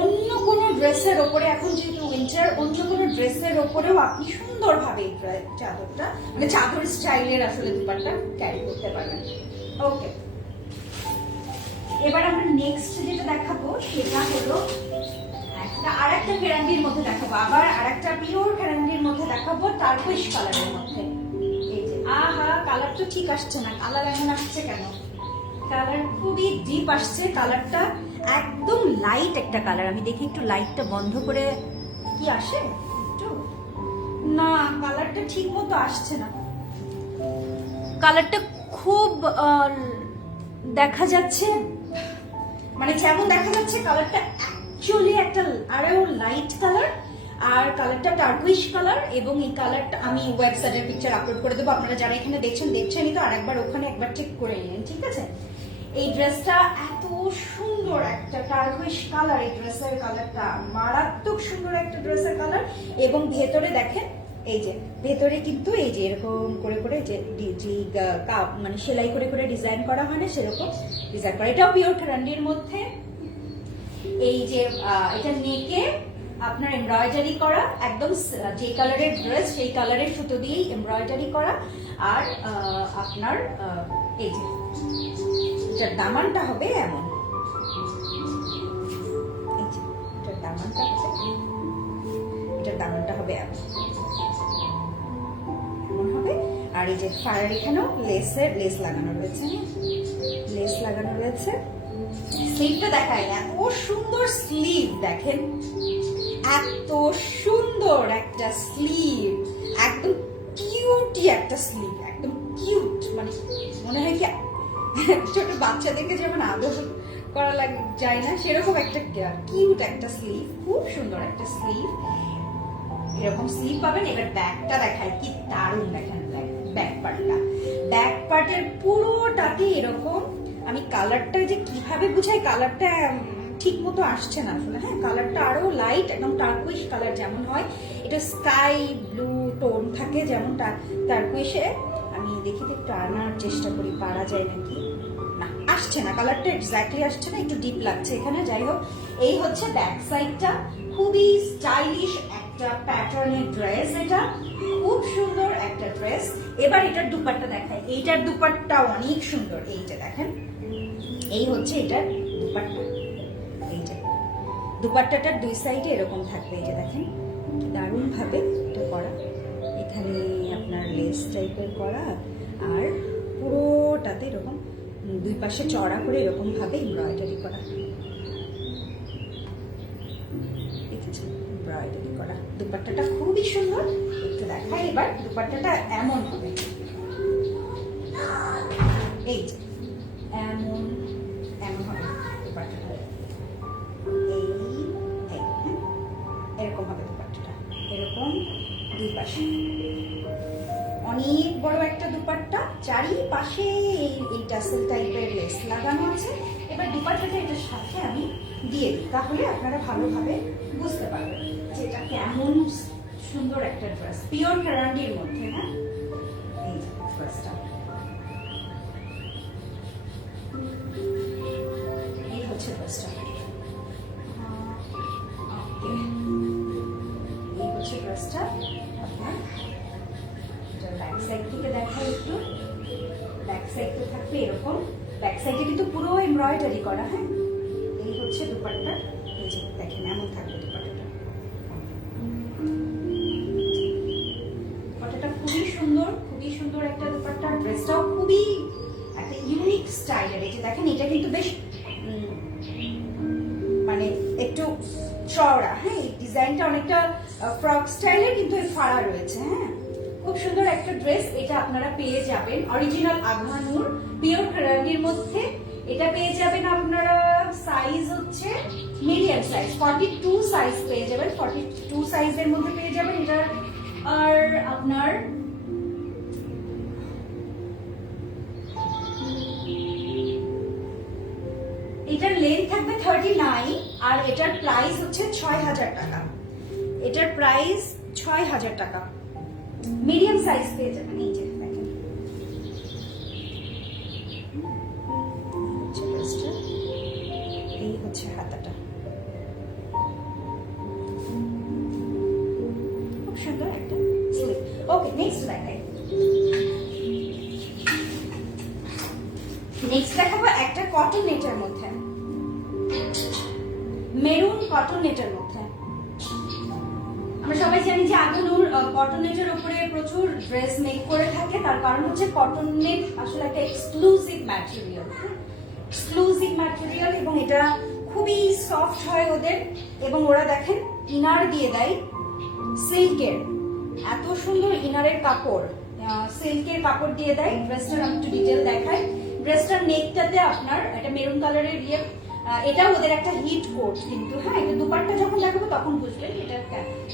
অন্য কোনো ড্রেসের ওপরে, এখন যেহেতু উইন্টার, অন্য কোনো ড্রেসের ওপরেও আপনি সুন্দরভাবে এই চাদরটা, মানে চাদর স্টাইলের আসলে দুপাট্টা ক্যারি করতে পারবেন। ওকে, এবার আমরা নেক্সট যেটা দেখাবো সেটা হলো আরেকটা ক্যারান্ডির মধ্যে দেখাবো, আবার আরেকটা পিওর ক্যারান্ডির মধ্যে দেখাবো, টার্কুইশ কালারের মধ্যে। এই যে আহা, কালার তো ঠিক আসছে না, কালার এমন আসছে কেন? কালার খুবই ডিপ আসছে, কালারটা একদম লাইট একটা কালার। আমি দেখি একটু লাইটটা বন্ধ করে, কি আসে একটু, না কালারটা ঠিক মতো আসছে না, কালারটা খুব দেখা যাচ্ছে, মানে যেমন দেখা যাচ্ছে কালারটা অ্যাকচুয়ালি একটা আরো লাইট কালার, আর কালারটা টার্কুইশ কালার। এবং এই কালারটা আমি ওয়েবসাইটের পিকচার আপলোড করে দেবো, আপনারা যারা এখানে দেখছেনই তো, আরেকবার ওখানে একবার চেক করে নিন, ঠিক আছে? এই ড্রেসটা এত সুন্দর একটা টার্কুইশ কালার, এই ড্রেসের কালারটা মারাত্মক সুন্দর একটা ড্রেসের কালার। এবং ভেতরে দেখেন এই যে ভেতরে কিন্তু এই যে এরকম করে করে যে মানে সেলাই করে করে ডিজাইন করা হয় না, সেরকম ডিজাইন করা। এটাও পিওর ট্রেন্ডির মধ্যে। এই যে এটা নেকে আপনার এমব্রয়ডারি করা, একদম যে কালারের ড্রেস সেই কালারের সুতো দিয়েই এমব্রয়ডারি করা। আর আপনার এই যে এটার দামানটা হবে এমন, এই যে এটার দামানটা হবে এমন হবে। আর এই যে ফায়ার এখানেও লেস লাগানো রয়েছে, লেস লাগানো রয়েছে। স্লিভটা দেখায়, এত সুন্দর স্লিভ দেখেন, এত সুন্দর একটা স্লিভ, একদম কিউটি একটা স্লিভ, একদম কিউট। মানে মনে হয় কি ছোট বাচ্চাদেরকে যেমন আদর করা যায় না, সেরকম একটা কিউট একটা স্লিভ, খুব সুন্দর একটা স্লিভ। এরকম স্লিভ পাবেন। এবার ব্যাকটা দেখায়, কি দারুণ দেখেন ব্যাক পার্টটা। ব্যাক পার্টের পুরোটাতে এরকম, আমি কালারটা যে কিভাবে বুঝাই, কালারটা ঠিক মতো আসছে না আসলে। হ্যাঁ, কালারটা আরো লাইট, একদম টার্কুইশ কালার যেমন হয়, এটা স্কাই ব্লু টোন থাকে যেমন টার্কুইশে। আমি দেখি তো একটু আনার চেষ্টা করি, পারা যায় নাকি। না, আসছে না, কালারটা এক্স্যাক্টলি আসছে না, একটু ডিপ লাগছে এখানে। যাই হোক, এই হচ্ছে ব্যাক সাইডটা। খুবই স্টাইলিশ একটা প্যাটার্নের ড্রেস, এটা খুব সুন্দর একটা ড্রেস। এবার এটার দুপাট্টা দেখায়, এইটার দুপাট্টা অনেক সুন্দর। এইটা দেখেন, এই হচ্ছে এটার দুপাট্টা। এই যে দুপাট্টাটার দুই সাইডে এরকম থাকবে, এই যে দেখেন দারুণ ভাবে এটা করা। এখানে আপনার লেস টাইপের করা, আর পুরোটাতে এরকম দুই পাশে চড়া করে এরকম ভাবে এমব্রয়ডারি করা, এমব্রয়ডারি করা। দুপাট্টাটা খুবই সুন্দর, একটু দেখাই। এবার দুপাট্টাটা এমন হবে, এই যে এমন এমন হবে দুপাট্টাটা, এরকম হবে দুপাট্টাটা, এরকম দুই পাশে অনেক বড় একটা দুপাট্টা, চারিপাশে এই টাসেল টাইপের লেস লাগানো আছে। এবার দুপাট্টাটা এটার সাথে আমি দিয়ে দিই, তাহলে আপনারা ভালোভাবে বুঝতে পারবেন যে এটা কেমন সুন্দর একটা ড্রেস, পিওর ট্রেন্ডির মধ্যে। হ্যাঁ, এই ড্রেসটা, এই হচ্ছে ড্রেসটা, এই হচ্ছে ড্রেসটা। আপনার ব্যাক সাইড থেকে দেখাই একটু, ব্যাক সাইডটা থাকবে এরকম, ব্যাক সাইডে কিন্তু পুরো এমব্রয়ডারি করা। হ্যাঁ, এই হচ্ছে দুপাট্টা, এই যে দেখেন এমন থাকবে দুপাট্টাটা। দুপাট্টাটা খুবই সুন্দর, খুবই সুন্দর একটা দুপাট্টা। ড্রেসটাও খুবই একটা ইউনিক স্টাইলের। এই যে দেখেন, এটা কিন্তু বেশ মানে একটু চওড়া। হ্যাঁ, এই ডিজাইনটা অনেকটা ফ্রক স্টাইলের, কিন্তু এর ফাড়া রয়েছে। হ্যাঁ, খুব সুন্দর একটা ড্রেস। এটা আপনারা পেয়ে যাবেন অরিজিনাল আবহানুর পিওর ট্রেন্ডির মধ্যে। এটা পেয়ে যাবেন আপনারা, সাইজ হচ্ছে মিডিয়াম সাইজ, 42 সাইজ পেয়ে যাবেন, 42 সাইজের মধ্যে পেয়ে যাবেন এটা। আর আপনার এটার লেন্থ থাকবে 39, আর এটার প্রাইস হচ্ছে 6000 টাকা। এটার প্রাইস 6000 টাকা। মিডিয়াম সাইজ পেয়ে যাবেন। এই যে দেখেন, এই হচ্ছে হাতাটা, খুব সুন্দর একটা স্লিভ। ওকে, নেক্সট দেখাই। নেক্সট দেখাবো একটা কটন নেটের মধ্যে, মেরুন কটন নেটের মধ্যে। আমরা সবাই জানি যে আবহানুর কটন নেটের উপরে প্রচুর ড্রেস মেক করে থাকে, তার কারণ হচ্ছে কটন নেট আসলে একটা এক্সক্লুসিভ ম্যাটেরিয়াল, এক্সক্লুসিভ ম্যাটেরিয়াল, এবং এটা খুবই সফট হয় ওদের। এবং ওরা দেখেন ইনার দিয়ে দেয় সিল্কের, এত সুন্দর ইনারের কাপড়, সিল্কের কাপড় দিয়ে দেয়। ড্রেসটার আমি একটু ডিটেল দেখাই। ড্রেসটার নেকটাতে আপনার একটা মেরুন কালারের এটাও ওদের একটা হিট কোট কিন্তু। হ্যাঁ, এটা দুপাট্টা যখন দেখাবো তখন বুঝবেন এটা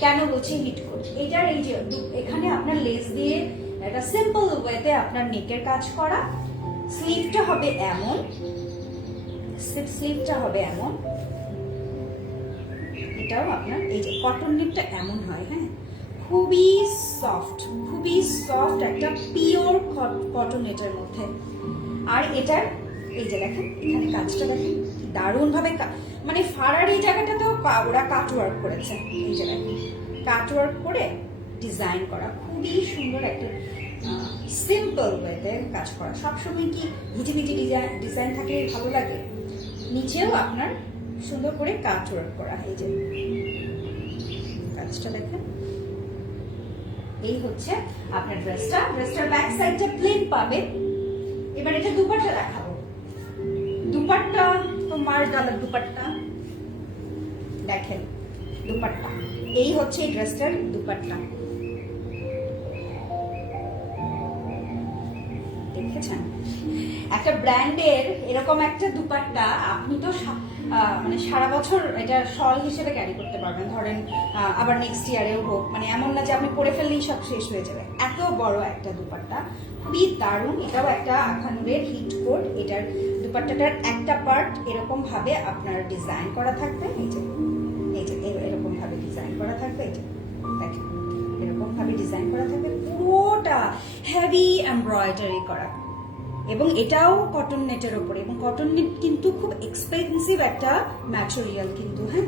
কেন বলছি হিট কোট। এটার এই যে এখানে আপনার লেস দিয়ে একটা সিম্পল ওয়েতে আপনার নেকের কাজ করা। স্লিভটা হবে এমন, স্লিভটা হবে এমন, এটাও আপনার এই যে কটন নেটটা এমন হয়, হ্যাঁ, খুবই সফট একটা পিওর কটন নেটের মধ্যে। আর এটার এই যে দেখেন এখানে কাজটা দেখেন দারুণ ভাবে, মানে ফাড়ার এই জায়গাটা তো ওরা কাট ওয়ার্ক করেছে, এই যে দেখেন কাট ওয়ার্ক করে ডিজাইন করা, খুবই সুন্দর একটা সিম্পল ওয়েতে কাজ করা। সবসময় কি হিজিবিজি ডিজাইন থাকলে ভালো লাগে, নিচেও আপনার সুন্দর করে কাট ওয়ার্ক করা। এই যে কাজটা দেখেন, এই হচ্ছে আপনার ড্রেসটার ব্যাক সাইডটা প্লেন পাবে। এবার এটা দুপাট্টা দেখাবো। দুপাট্টা তো মার ডালার দুপাট্টা দেখেন, দুপাট্টা এই হচ্ছে এই ড্রেসটার দুপাট্টা, দেখেছেন? একটা ব্র্যান্ডের এরকম একটা দুপাট্টা আপনি তো মানে সারা বছর এটা শল হিসেবে ক্যারি করতে পারবেন, ধরেন আবার নেক্সট ইয়ারেও হোক, মানে এমন না যে আপনি পরে ফেললেই সব শেষ হয়ে যাবে। এত বড় একটা দুপাট্টা, খুবই দারুণ। এটাও একটা আখানুরের হিট কোট। এটার দুপাট্টাটার একটা পার্ট এরকম ভাবে আপনার ডিজাইন করা থাকবে, এই যে এরকম ভাবে ডিজাইন করা থাকবে, এই যে দেখেন এরকম ভাবে ডিজাইন করা থাকবে, পুরোটা হেভি এমব্রয়ডারি করা, এবং এটাও কটন নেটের উপরে। এবং কটন নেট কিন্তু খুব এক্সপেন্সিভ একটা ম্যাটেরিয়াল, কিন্তু হ্যাঁ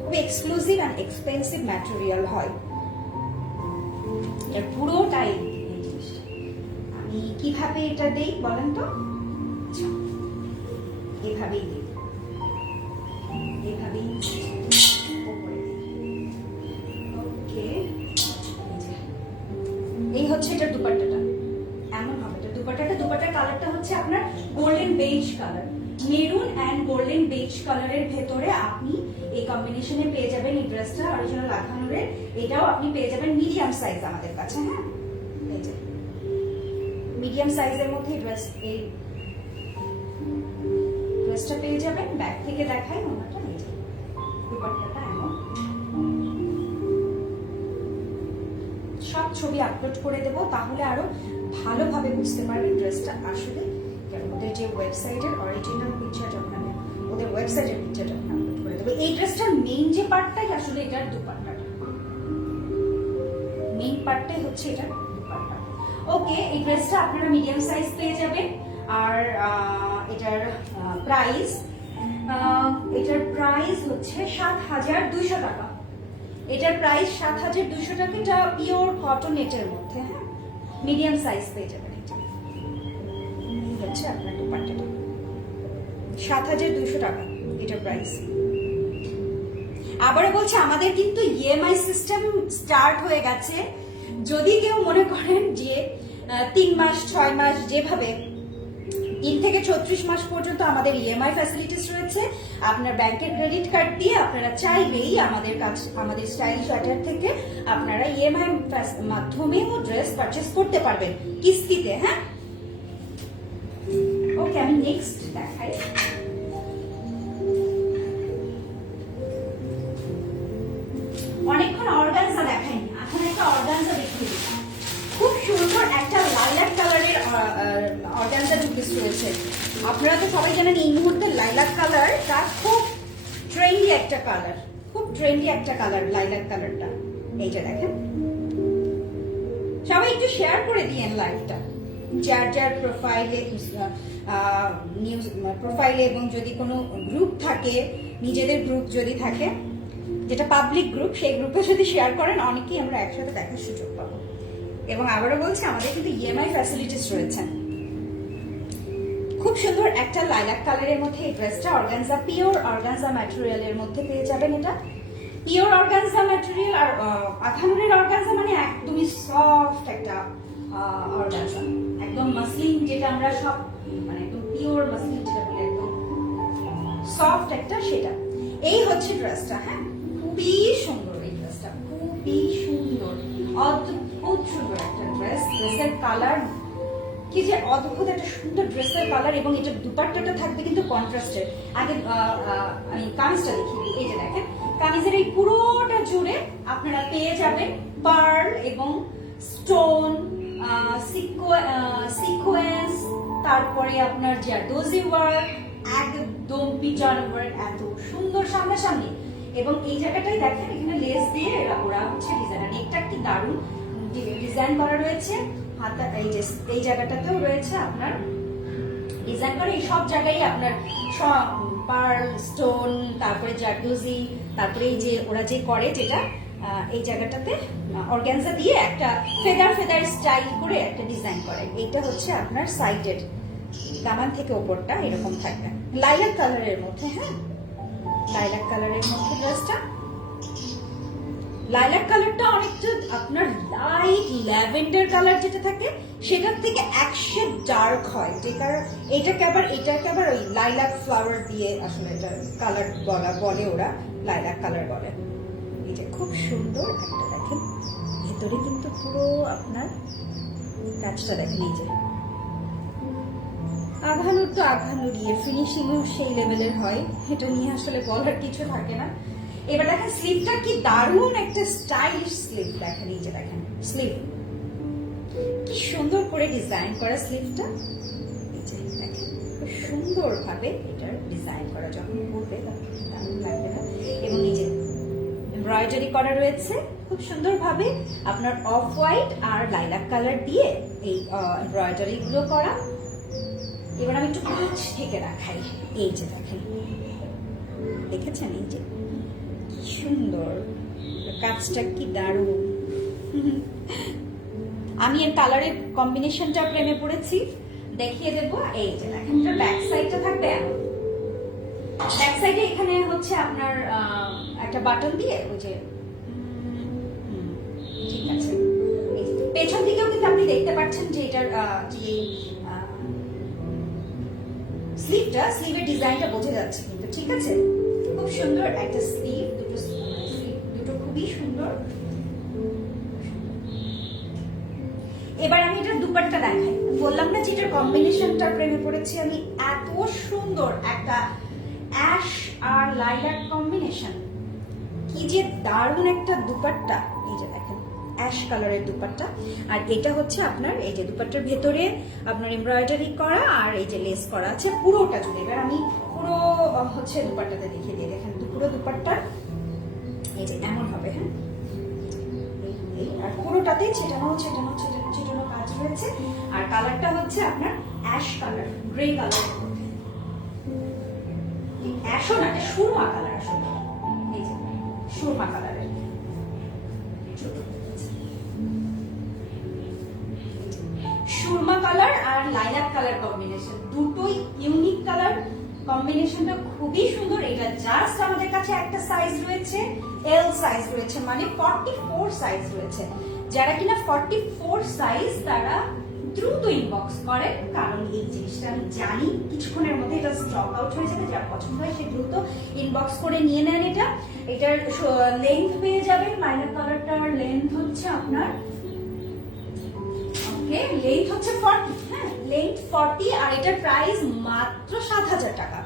খুব এক্সক্লুসিভ অ্যান্ড এক্সপেন্সিভ ম্যাটেরিয়াল হয়। এটা পুরোটাই আমি কিভাবে এটা দেই বলেন তো? আচ্ছা, এভাবেই দিই, এভাবেই ওকে। এই হচ্ছে এটা দুপাট্টাটা, এমন হবে এটা দুপাট্টাটা। দুপাট্টার কালারটা হচ্ছে আপনার golden beige colour, maroon and golden base কালারের ভেতরে আপনি এই কম্বিনেশনে পেয়ে যাবেন এই ড্রেসটা অরিজিনাল আখানুরের। এটাও আপনি পেয়ে যাবেন মিডিয়াম সাইজ আমাদের কাছে, হ্যাঁ এই যে মিডিয়াম সাইজের মধ্যে এই ড্রেসটা পেয়ে যাবেন। ব্যাক থেকে দেখাই ওনাটা, এই যে দুপাট্টাটা এমন। সব ছবি আপলোড করে দেবো, তাহলে আরো ভালোভাবে বুঝতে পারবেন ড্রেসটা আসলে। ওদের যে ওয়েবসাইটের অরিজিনাল পিকচার যখন আমি ওদের ওয়েবসাইটের পিকচার যখন আপলোড করে দেবো, এই ড্রেসটার মেইন যে পার্টটাই আসলে এটার দুপাট্টাটা, মেইন পার্টটাই হচ্ছে এটার দুপাট্টা। ওকে, এই ড্রেসটা আপনারা মিডিয়াম সাইজ পেয়ে যাবেন। আর এটার প্রাইস হচ্ছে ৭,২০০ টাকা। এটার প্রাইস ৭,২০০ টাকা। এটা পিওর কটন নেটের মধ্যে, হ্যাঁ মিডিয়াম সাইজ পেয়ে যাবেন। এটা হচ্ছে আপনার দুপাট্টাটা, ৭,২০০ টাকা এটার প্রাইস। আবারও বলছি, আমাদের কিন্তু ইএমআই সিস্টেম স্টার্ট হয়ে গেছে। যদি কেউ মনে করেন যে ৩ মাস ৬ মাস, যেভাবে ৩ থেকে ৩৬ মাস পর্যন্ত আমাদের ইএমআই ফ্যাসিলিটিস রয়েছে, আপনার ব্যাংকের ক্রেডিট কার্ড দিয়ে আপনারা চাইলেই আমাদের স্টাইল শার্টার থেকে আপনারা ইএমআই মাধ্যমেও ড্রেস পারচেস করতে পারবেন কিস্তিতে, হ্যাঁ। ওকে, আমি নেক্সট দেখাই। অনেকক্ষণ অর্গানজা দেখাইনি, এখন একটা অর্গানজা দেখিয়ে দিই। খুব সুন্দর একটা লাইলাক কালারের অর্গানজা টু পিস রয়েছে। আপনারা তো সবাই জানেন এই মুহূর্তে লাইলাক কালারটা খুব ট্রেন্ডি একটা কালার, লাইলাক কালারটা। এইটা দেখেন, সবাই একটু শেয়ার করে দিয়েন লাইভটা, যার প্রোফাইলে এবং যদি কোনো গ্রুপ থাকে, নিজেদের গ্রুপ যদি থাকে, যেটা পাবলিক গ্রুপ, সেই গ্রুপে যদি শেয়ার করেন, অনেকেই আমরা একসাথে দেখার সুযোগ পাবো। এবং আবারও বলছি, আমাদের কিন্তু ইএমআই ফ্যাসিলিটিস রয়েছে। খুব সুন্দর একটা লাইলাক কালারের মধ্যে এই ড্রেসটা, অর্গানজা, পিওর অর্গানজা ম্যাটেরিয়ালের মধ্যে পেয়ে যাবেন। এটা পিওর অর্গানজা ম্যাটেরিয়াল। আর আখানুরের অর্গানজা মানে একদমই সফট একটা অর্গানজা, একদম মাসলিন, যেটা আমরা সব মানে একদম পিওর মাসলিন যেটা বলি, একদম সফট একটা, সেটা। এই হচ্ছে ড্রেসটা, হ্যাঁ খুবই সুন্দর এই ড্রেসটা, খুবই সুন্দর, অদ্ভুত সুন্দর একটা ড্রেস। ড্রেসের কালার কি যে অদ্ভুত একটা সুন্দর ড্রেসের কালার। এবং এটা দুপাট্টাটা থাকবে কিন্তু কন্ট্রাস্টের। আগে আমি কামিজটা দেখিয়ে দিই। এই যে দেখেন, কামিজের এই পুরোটা জুড়ে আপনারা পেয়ে যাবেন পার্ল এবং স্টোন, সিকোয়েন্স, তারপরে আপনার জারদোজি ওয়ার্ক, একদম পিটানোভার এত সুন্দর সামনাসামনি। এবং এই জায়গাটাই দেখেন এখানে লেস দিয়ে ওরা হচ্ছে ডিজাইনার, নেকটা কি দারুণ ডিজাইন করা রয়েছে। হাতা এই জায়গাটাতেও রয়েছে আপনার ডিজাইন করা, এই সব জায়গায় আপনার পার্ল স্টোন, তারপরে জারদোজি, তারপরে এই যে ওরা যে করে যেটা এই জায়গাটাতে অর্গানজা দিয়ে একটা ফেদার স্টাইল করে একটা ডিজাইন করে। এইটা হচ্ছে আপনার সাইডের দামান থেকে ওপরটা এরকম থাকবে লাইলাক কালারের মধ্যে। হ্যাঁ, লাইলাক কালারের মধ্যে ড্রেসটা, লাইলাক কালারটা অনেকটা আপনার লাইট ল্যাভেন্ডার কালার যেটা থাকে সেটার থেকে 100 ডার্ক হয়। এটাকে আবার ওই লাইলাক ফ্লাওয়ার দিয়ে আসলে এটা কালার বলে ওরা, লাইলাক কালার বলে। এই যে খুব সুন্দর একটা দেখেন, ভেতরে কিন্তু পুরো আপনার কাজটা দেখেন, এই যে আঘানুর তো আঘানুরই, ফিনিশিংও সেই লেভেলের হয়, এটা নিয়ে আসলে বলার কিছু থাকে না। এবার দেখেন স্লিভটা কি দারুণ একটা স্টাইলিশ স্লিভ, দেখেন এই যে দেখেন স্লিভ কি সুন্দর করে ডিজাইন করা স্লিভটা, এই যে দেখেন খুব সুন্দর ভাবে এটার ডিজাইন করা, যখন পরবে তখন দারুণ লাগবে না। এবং এই যে এমব্রয়ডারি করা রয়েছে খুব সুন্দর ভাবে, আপনার অফ হোয়াইট আর লাইলাক কালার দিয়ে এই এমব্রয়ডারি গুলো করা। এবার আমি একটু কাছ থেকে দেখাই, এই যে দেখেন দেখেছেন এই যে সুন্দর কাজটা কি দারুণ। আমি এর কালারের কম্বিনেশনটা প্রেমে পড়েছি, দেখিয়ে দেব। এই যে দেখেন এটা ব্যাক সাইডটা থাকবে এমন, ব্যাক সাইডে এখানে হচ্ছে আপনার একটা বাটন দিয়ে ওই যে ঠিক আছে, পেছন দিকেও কিন্তু আপনি দেখতে পাচ্ছেন যে এটার যে স্লিভের ডিজাইনটা বোঝা যাচ্ছে কিন্তু, ঠিক আছে খুব সুন্দর একটা স্লিভ, দুটো খুবই সুন্দর। এবার আমি এটার দুপাট্টা দেখাই, বললাম না যে এটার কম্বিনেশনটা প্রেমে পড়েছি আমি, এত সুন্দর একটা অ্যাশ আর লাইলাক কম্বিনেশন, কি যে দারুণ একটা দুপাট্টা। এই যে দেখেন অ্যাশ কালারের দুপাট্টা, আর এটা হচ্ছে আপনার এই যে দুপাট্টার ভেতরে আপনার এমব্রয়ডারি করা আর এই যে লেস করা আছে পুরোটা জুড়ে। এবার আমি পুরো হচ্ছে দুপাট্টাতে দেখিয়ে দিই, দেখেন পুরো দুপাট্টা এই যে এমন হবে। হ্যাঁ, আর পুরোটাতেই ছেটানো কাজ রয়েছে, আর কালারটা হচ্ছে আপনার অ্যাশ কালার, গ্রে কালার, অ্যাশও না সুরমা কালার, আসলে এই যে সুরমা কালারের সুরমা কালার আর লাইলাক কালার কম্বিনেশন, দুটোই ইউনিক কালার কম্বিনেশনটা খুবই সুন্দর। এটা জাস্ট আমাদের কাছে একটা সাইজ রয়েছে, এল সাইজ রয়েছে, মানে 44 সাইজ রয়েছে। যারা কিনা 44 সাইজ তারা দ্রুত ইনবক্স করেন, কারণ এই জিনিসটা আমি জানি কিছুক্ষণের মধ্যে এটা স্টক আউট হয়ে যাবে। যার পছন্দ হয় সে দ্রুত ইনবক্স করে নিয়ে নেন। এটার লেন্থ পেয়ে যাবেন, লাইলাক কালারটার লেন্থ হচ্ছে আপনার লেন্থ হচ্ছে 40, হ্যাঁ লেন্থ 40, আর এটার প্রাইস মাত্র 7,000 টাকা।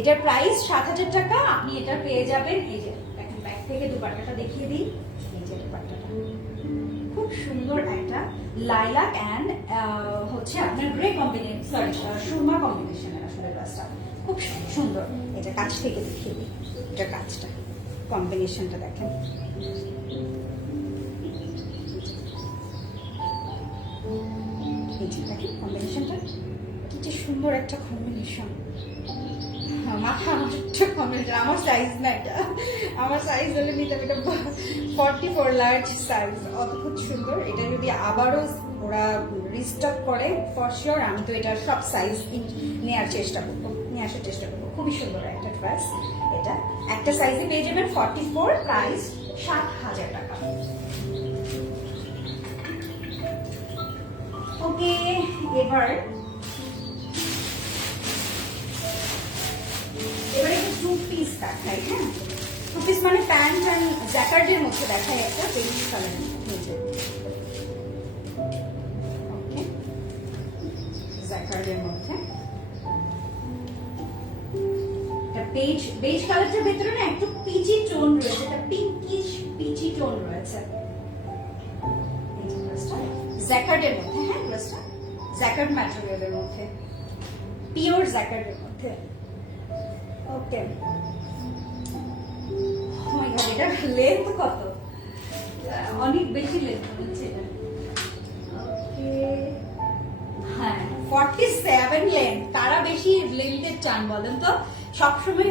এটার প্রাইস 7,000 টাকা, আপনি এটা পেয়ে যাবেন। এই যে দেখেন ব্যাক থেকে দুপাট্টাটা দেখিয়ে দিই, এই যে দুপাট্টাটা খুব সুন্দর একটা লাইলাক এন্ড হচ্ছে আপনার গ্রে কম্বিনেশন, সরি সুরমা কম্বিনেশনের আসলে ড্রেসটা খুব সুন্দর। এটা কাছ থেকে দেখিয়ে দিই, এটা কাজটা কম্বিনেশনটা দেখেন, দেখেন কম্বিনেশনটা কি যে সুন্দর একটা কম্বিনেশন। মাথা আমার কম্বিনেশন, আমার সাইজ না এটা, আমার সাইজ হলে নিতে এটা 44 লার্জ সাইজ, অদ্ভুত সুন্দর। এটা যদি আবারও ওরা রিস্টক করে ফর শিওর আমি তো এটা সব সাইজ নিয়ে আসার চেষ্টা করবো। খুবই সুন্দর একটা ড্রেস, এটা একটা সাইজে পেয়ে যাবেন 44, প্রাইস 7,000 টাকা। ওকে, এবার একটু 2 পিস দেখাই। হ্যাঁ, 2 পিস মানে প্যান্ট এন্ড জ্যাকার্ডের মধ্যে দেখাই একটা বেজ কালারের নিচে। ওকে, জ্যাকার্ডের মধ্যে বেজ কালারটার ভেতরে না একটু পিচি টোন রয়েছে, একটা পিঙ্কিশ পিচি টোন রয়েছে জ্যাকার্ডের মধ্যে। হ্যাঁ, ড্রেসটা জ্যাকার্ড ম্যাটেরিয়ালের মধ্যে পিওর জ্যাকেটের মধ্যে। ওকে, এটার লেন্থ কত? অনেক বেশি লেন্থ হচ্ছে এটা। ওকে, হ্যাঁ 47 লেন্থ। তারা বেশি লেন্থের চান বলেন তো? সবসময়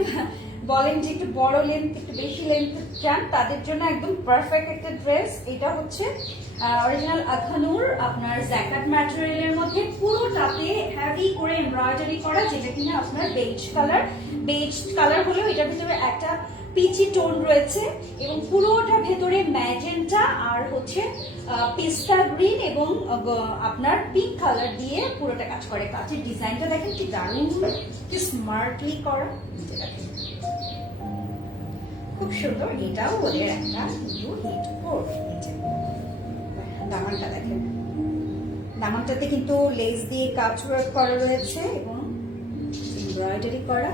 বলেন যে একটু বড় লেন্থ, একটু বেশি লেন্থ চান, তাদের জন্য একদম পারফেক্ট একটা ড্রেস। এটা হচ্ছে অরিজিনাল আখানুর আপনার জ্যাকেট ম্যাটেরিয়ালের মধ্যে, পুরোটাতে হেভি করে এমব্রয়ডারি করা, যেটা কিনা আপনার বেজ কালার। বেজ কালার হলেও এটার ভিতরে একটা পিচি টোন রয়েছে এবং পুরোটা ভেতরে ম্যাজেন্টা আর হচ্ছে পিস্তা গ্রিন এবং আপনার পিঙ্ক কালার দিয়ে পুরোটা কাজ করে। কাজের ডিজাইনটা দেখেন কি দারুণ, কি স্মার্টলি করা, খুব সুন্দর। এটাও ওদের একটা কিন্তু হিট কোড। দামানটা দেখেন, দামানটাতে কিন্তু লেস দিয়ে কাজ ওয়ার্ক করা রয়েছে এবং এমব্রয়ডারি করা।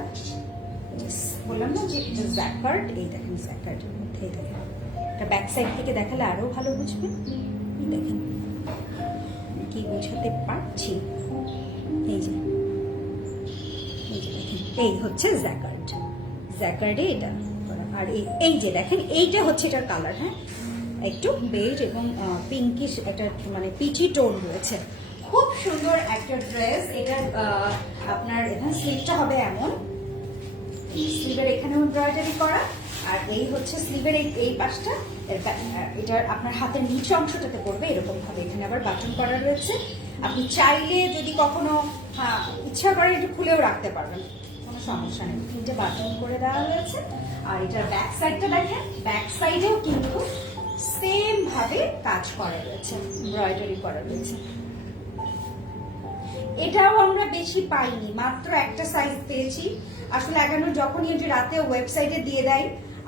বললাম না যে এটা জ্যাকার্ড, এই দেখেন জ্যাকার্ডের মধ্যে দেখেন, এটা ব্যাক সাইড থেকে দেখালে আরো ভালো বুঝবেন। এই দেখেন, কি বোঝাতে পারছি, এই যে দেখেন, এই হচ্ছে জ্যাকার্ড, জ্যাকার্ডে এটা। আর এই যে দেখেন, এইটা হচ্ছে এটার কালার, হ্যাঁ একটু বেজ এবং পিঙ্কিশ একটা মানে পিচি টোন রয়েছে। খুব সুন্দর একটা ড্রেস। এটার আপনার এখানে স্লিভটা হবে এমন, স্লিভের এখানে এমব্রয়ডারি করা, আর এই হচ্ছে স্লিভের এই পাশটা, এটার আপনার হাতের নিচ অংশটাতে পড়বে এরকম ভাবে। এখানে আবার বাটন করা রয়েছে, আপনি চাইলে যদি কখনো ইচ্ছা করে একটু খুলেও রাখতে পারবেন, কোনো সমস্যা নেই। তিনটে বাটন করে দেওয়া হয়েছে। আর এটার ব্যাক সাইডটা দেখেন, ব্যাক সাইডেও কিন্তু সেম ভাবে কাজ করা রয়েছে, এমব্রয়ডারি করা রয়েছে। এটাও আমরা বেশি পাইনি, মাত্র একটা সাইজ পেয়েছি। আসলে এখানে যখনই যে রাতে ওয়েবসাইটে দিয়ে দেয়,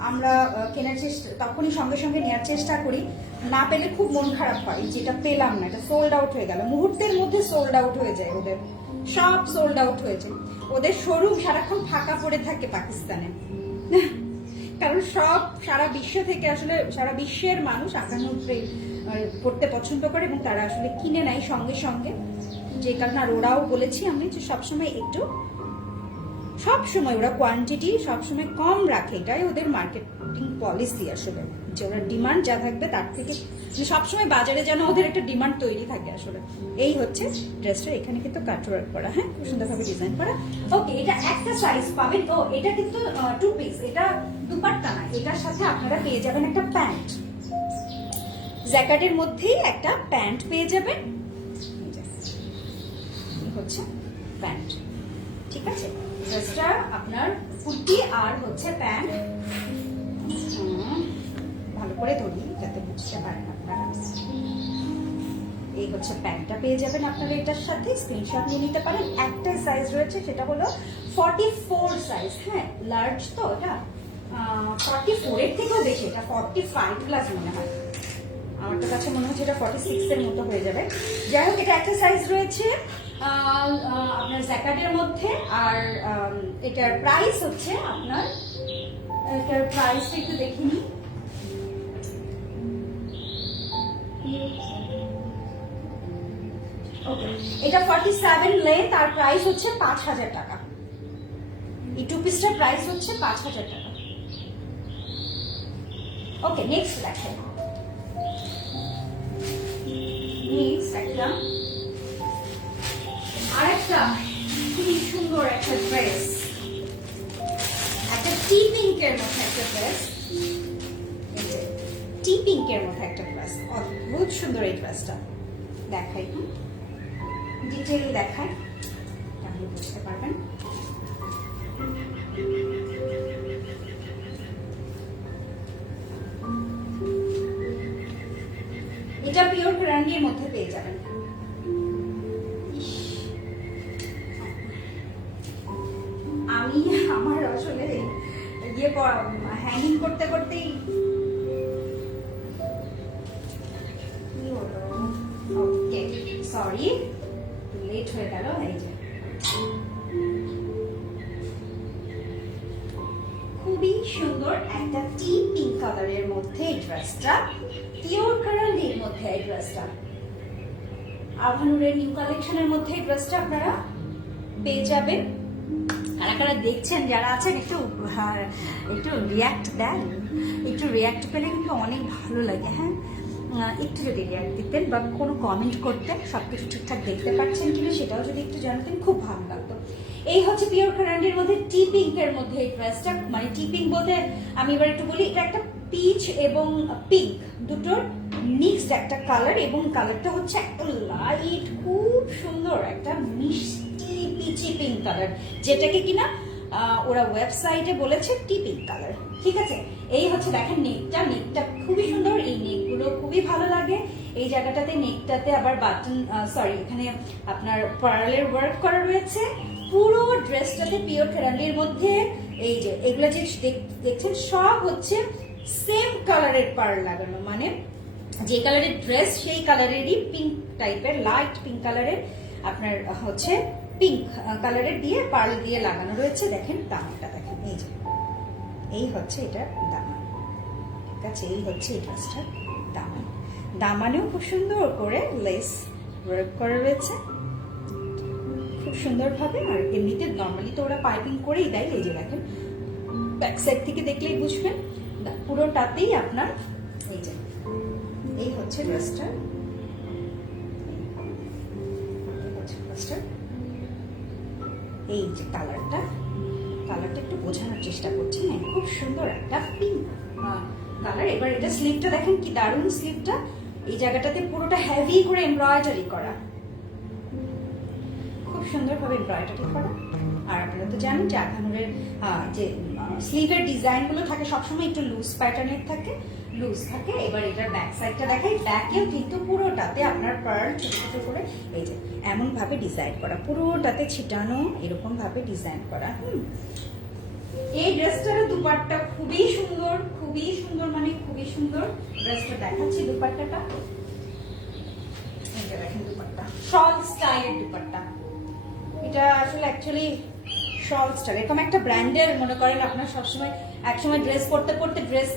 আমরা কেনার চেষ্টা, তখনই সঙ্গে সঙ্গে নেওয়ার চেষ্টা করি। না পেলে খুব মন খারাপ হয়, যেটা পেলাম না, এটা সোল্ড আউট হয়ে গেল, মুহূর্তের মধ্যে সোল্ড আউট হয়ে যায়, ওদের সব সোল্ড আউট হয়ে যায়। ওদের শোরুম সারাক্ষণ ফাঁকা পড়ে থাকে পাকিস্তানে, কারণ সব সারা বিশ্ব থেকে আসলে সারা বিশ্বের মানুষ আঁকানোর পড়তে পছন্দ করে এবং তারা আসলে কিনে নেয় সঙ্গে সঙ্গে। যে কারণে আর ওরাও বলেছি আমি যে সবসময় একটু, সবসময় ওরা কোয়ান্টিটি সবসময় কম রাখে, এটাই ওদের মার্কেটিং পলিসি আসলে, যে ওরা ডিমান্ড যা থাকবে তার থেকে সবসময় বাজারে যেন ওদের একটা ডিমান্ড তৈরি থাকে আসলে। এই হচ্ছে ড্রেসটা, এখানে কিন্তু কাটওয়ার্ক করা, হ্যাঁ খুব সুন্দরভাবে ডিজাইন করা। ওকে, এটা একটা সাইজ পাবেন তো, এটা কিন্তু 2 পিস, এটা দুপাট্টা না, এটার সাথে আপনারা পেয়ে যাবেন একটা প্যান্ট, জ্যাকেটের মধ্যেই একটা প্যান্ট পেয়ে যাবেন, হচ্ছে প্যান্ট, ঠিক আছে। ড্রেসটা আপনার কুর্তি আর হচ্ছে প্যান্ট, ভালো করে ধরি যাতে বুঝতে পারেন আপনারা। এই হচ্ছে প্যান্টটা পেয়ে যাবেন আপনারা, এটার সাথে স্ক্রিনশট নিয়ে নিতে পারেন। একটা সাইজ রয়েছে, সেটা হলো 44 সাইজ, হ্যাঁ লার্জ তো এটা, 44 এর থেকেও বেশি, এটা 45 প্লাস মনে হয়, আমার তো কাছে মনে হচ্ছে এটা 46 এর মতো হয়ে যাবে। যাই হোক, এটা একটা সাইজ রয়েছে আপনার জ্যাকেটের মধ্যে। আর এটার প্রাইস হচ্ছে আপনার, এটার প্রাইসটা একটু দেখিনি, ওকে এটা 47 লেন্থ আর প্রাইস হচ্ছে 5000 টাকা। এই 2 পিসটার প্রাইস হচ্ছে 5000 টাকা। ওকে, নেক্সট দেখেন, নেক্সট একটা আরেকটা খুবই সুন্দর একটা ড্রেস, একটা টি পিঙ্কের মধ্যে একটা ড্রেস, টি পিঙ্কের মধ্যে একটা ড্রেস, অদ্ভুত সুন্দর এই ড্রেসটা। দেখাই, ডিটেইল দেখাই, তাহলে বুঝতে পারবেন। এটা পিওর রাঙ্গির মধ্যে পেয়ে যাবেন। আমি আমার আসলে ইয়ে হ্যাঙ্গিং করতে করতেই ওকে সরি লেট হয়ে গেল। এই যে খুবই সুন্দর একটা টি পিঙ্ক কালারের মধ্যে এই ড্রেসটা, পিওর কালারের মধ্যে এই ড্রেসটা, আভানুরের নিউ কালেকশনের মধ্যে এই ড্রেসটা আপনারা পেয়ে যাবেন। কারা কারা দেখছেন যারা আছেন একটু একটু রিয়াক্ট দেন, একটু রিয়াক্ট পেলে কিন্তু অনেক ভালো লাগে। হ্যাঁ, একটু যদি রিয়াক্ট দিতেন বা কোনো কমেন্ট করতেন, সবকিছু ঠিকঠাক দেখতে পাচ্ছেন কিনা সেটাও যদি একটু জানাতেন খুব ভালো লাগতো। এই হচ্ছে পিওর ক্যারান্ডির মধ্যে টি পিঙ্কের মধ্যে এই ড্রেসটা, মানে টি পিঙ্ক বলতে আমি এবার একটু বলি, এটা একটা পিচ এবং পিঙ্ক দুটোর মিক্সড একটা কালার, এবং কালারটা হচ্ছে একটা লাইট, খুব সুন্দর একটা মিষ্টি পিচি পিঙ্ক কালার, যেটাকে কিনা ওরা ওয়েবসাইটে বলেছে টি পিঙ্ক কালার। ঠিক আছে, এই হচ্ছে দেখেন নেকটা খুবই সুন্দর, এই নেকগুলো খুবই ভালো লাগে। এই জায়গাটাতে নেকটাতে আবার বাটন, সরি, এখানে আপনার পার্লের ওয়ার্ক করা রয়েছে। পুরো ড্রেসটাতে পিওর ক্যারান্ডির মধ্যে এই যে এগুলো যে দেখছেন সব হচ্ছে সেম কালারের পার্ল লাগানো, মানে যে কালারের ড্রেস সেই কালারেরই পিঙ্ক টাইপের, লাইট পিঙ্ক কালারের আপনার হচ্ছে পিঙ্ক কালারের দিয়ে পার্ল দিয়ে লাগানো রয়েছে। দেখেন দামানটা দেখেন, এই যে এই হচ্ছে এটার দামান। ঠিক আছে, এই হচ্ছে এই ড্রেসটার দামান। দামানেও খুব সুন্দর করে লেস ওয়ার্ক করা রয়েছে খুব সুন্দরভাবে। আর এমনিতে নর্মালি তো ওরা পাইপিং করেই দেয়। এই যে দেখেন ব্যাক সাইড থেকে দেখলেই বুঝবেন পুরোটাতেই আপনার এই যে এই হচ্ছে ড্রেসটা, এই যে কালারটা একটু বোঝানোর চেষ্টা করছি। হ্যাঁ, খুব সুন্দর একটা পিঙ্ক কালার। এবার এটা স্লিভটা দেখেন কি দারুণ স্লিভটা, এই জায়গাটাতে পুরোটা হেভি করে এমব্রয়ডারি করা, খুব সুন্দরভাবে এমব্রয়ডারি করা। আর আপনারা তো জানেন যে আখানুরের যে স্লিভের ডিজাইন গুলো থাকে সবসময় একটু লুজ প্যাটার্নের থাকে, লুজ থাকে। এবার এটার ব্যাক সাইডটা দেখাই, ব্যাকেও কিন্তু পুরোটাতে আপনার পার্ল ছোট ছোট করে এই যে এমন ভাবে ডিজাইন করা, পুরোটাতে ছিটানো এরকম ভাবে ডিজাইন করা। এই ড্রেসটার দুপাট্টা খুবই সুন্দর, খুবই সুন্দর, মানে খুবই সুন্দর। ড্রেসটা দেখাচ্ছি দুপাট্টাটা, এই যে দেখেন দুপাট্টা, শল স্টাইলের দুপাট্টা। এটা আসলে অ্যাকচুয়ালি শল স্টাইল, এরকম একটা ব্র্যান্ডের মনে করেন আপনার সবসময় একসময় ড্রেস পরতে পরতে ড্রেস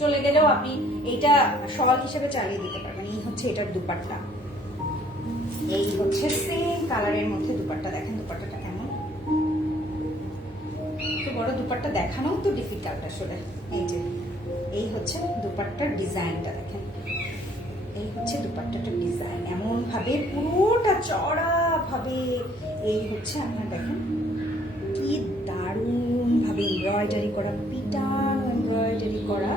চলে গেলেও আপনি এইটা শল হিসেবে চালিয়ে দিতে পারবেন। এই হচ্ছে এটার দুপাট্টা, এই হচ্ছে সেম কালারের মধ্যে দুপাট্টা। দেখেন দুপাট্টাটা কেমন, তো বড় দুপাট্টা দেখানো তো ডিফিকাল্ট আসলে। এই যে এই হচ্ছে দুপাট্টার ডিজাইনটা দেখেন, এই হচ্ছে দুপাট্টাটার ডিজাইন, এমন ভাবে পুরোটা চড়া ভাবে এই হচ্ছে আপনার দেখেন কি দারুণ ভাবে এমব্রয়ডারি করা, পিটান এমব্রয়ডারি করা।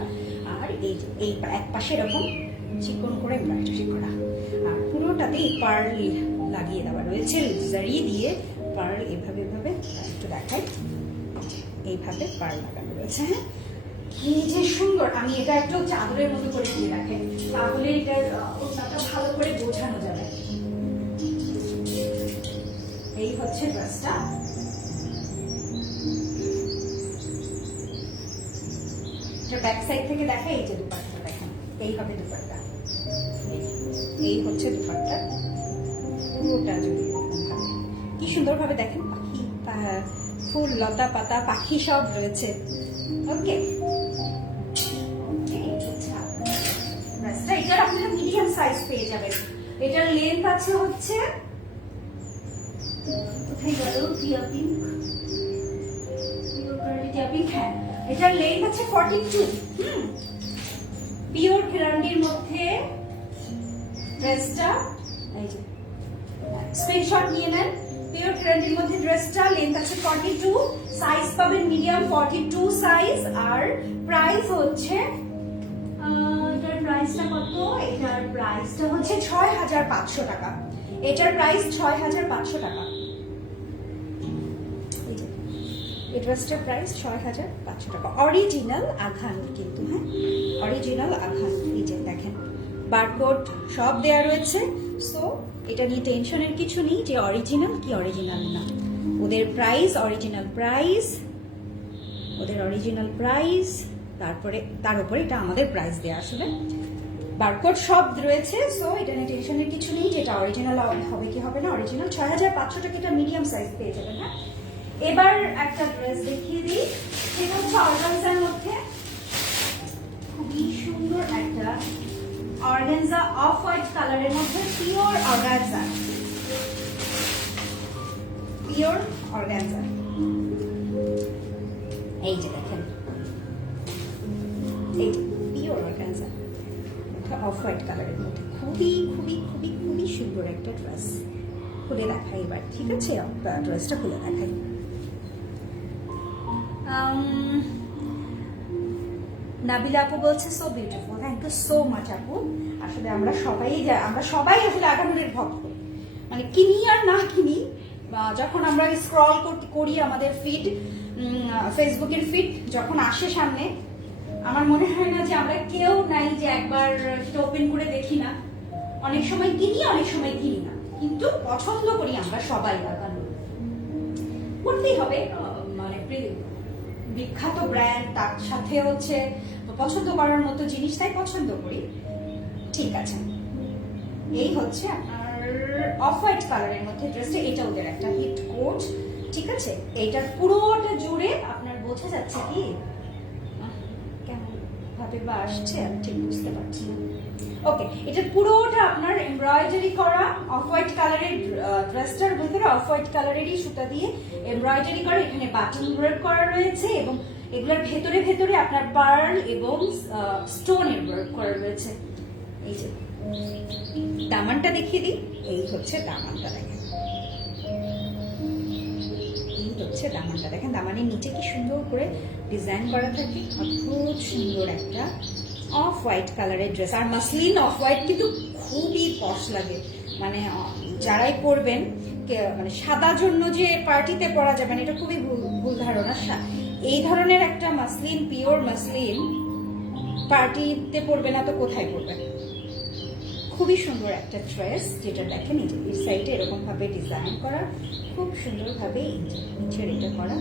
আর এই যে এই এক পাশে এরকম চিকন করে এমব্রয়ডারি করা, আর পুরোটাতে পার্ল লাগিয়ে দেওয়া রয়েছে জারি দিয়ে। পার্ল এভাবে এভাবে একটু দেখাই, এইভাবে পার্ল লাগানো রয়েছে। হ্যাঁ, কি যে সুন্দর। আমি এটা একটু চাদরের মতো করে দিয়ে রাখেন, তাহলে এটার ওটাটা ভালো করে বোঝানো যাবে। এই হচ্ছে ড্রেসটা, ব্যাক সাইড থেকে দেখা। এই যে দুপাট্টা দেখেন, এই হবে দুপাট্টা, এই হচ্ছে দুপাট্টা পুরোটা। যদি কি সুন্দর ভাবে দেখেন পাখি, ফুল, লতা পাতা, পাখি সব রয়েছে। ওকে, এটার আপনারা মিডিয়াম সাইজ পেয়ে যাবেন। এটার লেন্থ আছে হচ্ছে কোথায় গেল টিয়া পিঙ্ক, হ্যাঁ এটার লেন্থ আছে 42। পিওর গ্যারান্টির মধ্যে ড্রেসটা, এই যে স্ক্রিনশট নিয়ে নেন। পিওর গ্যারান্টির মধ্যে ড্রেসটা লেন্থ আছে 42, সাইজ পাবেন মিডিয়াম 42 সাইজ। আর প্রাইস হচ্ছে এটার প্রাইসটা কত, এটার প্রাইসটা হচ্ছে 6500 টাকা। এটার প্রাইস 6500 টাকা। এই ড্রেসটার প্রাইস 6500 টাকা। অরিজিনাল আঘানুর কিন্তু, হ্যাঁ অরিজিনাল আঘানুর। এই যে দেখেন বারকোড সব দেয়া রয়েছে, সো এটা নিয়ে টেনশনের কিছু নেই যে অরিজিনাল কি অরিজিনাল না। ওদের প্রাইস অরিজিনাল প্রাইস, ওদের অরিজিনাল প্রাইস, তারপরে তার উপরে এটা আমাদের প্রাইস দেয়া, আসলে বারকোড সব রয়েছে। সো এটা নিয়ে টেনশনের কিছু নেই যে এটা অরিজিনাল হবে কি হবে না। অরিজিনাল 6500 টাকা, এটা মিডিয়াম সাইজ পেয়ে যাবেন। হ্যাঁ, এবার একটা ড্রেস দেখিয়ে দিই, সেটা হচ্ছে অর্গানজার মধ্যে খুবই সুন্দর একটা অর্গানজা, অফ হোয়াইট কালারের মধ্যে পিওর অর্গানজা, পিওর অর্গানজা। এই যে দেখেন, এই পিওর অর্গানজা, অফ হোয়াইট কালারের মধ্যে খুবই খুবই খুবই খুবই সুন্দর একটা ড্রেস। খুলে দেখাই এবার, ঠিক আছে? ড্রেসটা খুলে দেখাই। নাবিলা আপু বলছে so beautiful, thank you so much আপু। আসলে আমরা সবাই আসলে আগামীর ভক্ত, মানে কিনি আর না কিনি, যখন আমরা স্ক্রল করি আমাদের ফিড, ফেসবুকের ফিড যখন আসে সামনে, আমার মনে হয় না যে আমরা কেউ নাই যে একবার সেটা ওপেন করে দেখি না। অনেক সময় কিনি, অনেক সময় কিনি না, কিন্তু পছন্দ করি আমরা সবাই। লাগানো করতেই হবে, মানে বিখ্যাত ব্র্যান্ড, তার সাথে হচ্ছে পছন্দ করার মতো জিনিস, তাই পছন্দ করি। ঠিক আছে, এই হচ্ছে আপনার অফ হোয়াইট কালারের মধ্যে ড্রেসটা। এটা ওদের একটা হিট কোট, ঠিক আছে? এইটার পুরোটা জুড়ে আপনার বোঝা যাচ্ছে কি কেমন ভাবে বা আসছে, আমি ঠিক বুঝতে পারছি না। ওকে, এটা পুরোটা আপনার এমব্রয়ডারি করা, অফ হোয়াইট কালারের ড্রেসটার ভিতরে অফ হোয়াইট কালারেরই সুতা দিয়ে এমব্রয়ডারি করা, এখানে বাটন ওয়ার্ক করা রয়েছে এবং এগুলোর ভেতরে ভেতরে আপনার পার্ল এবং স্টোন এমব্রয়ডারি করা রয়েছে। এই যে দামানটা দেখিয়ে দিই, এই হচ্ছে দামানটা, দেখেন এই হচ্ছে দামানটা, দেখেন দামানের নিচে কি সুন্দর করে ডিজাইন করা থাকে, অদ্ভুত সুন্দর একটা অফ হোয়াইট কালারের ড্রেস। আর মাসলিন অফ হোয়াইট কিন্তু খুবই পশ লাগে, মানে যারাই পরবেন, মানে সাদা জন্য যে পার্টিতে পরা যাবে না, এটা খুবই ভুল ধারণা। এই ধরনের একটা মাসলিন, পিওর মাসলিন পার্টিতে পরবে না তো কোথায় পরবেন? খুবই সুন্দর একটা ড্রেস, যেটা দেখেন এই যে এর সাইডে এরকম ভাবে ডিজাইন করা, খুব সুন্দর ভাবে নিচের এটা করা,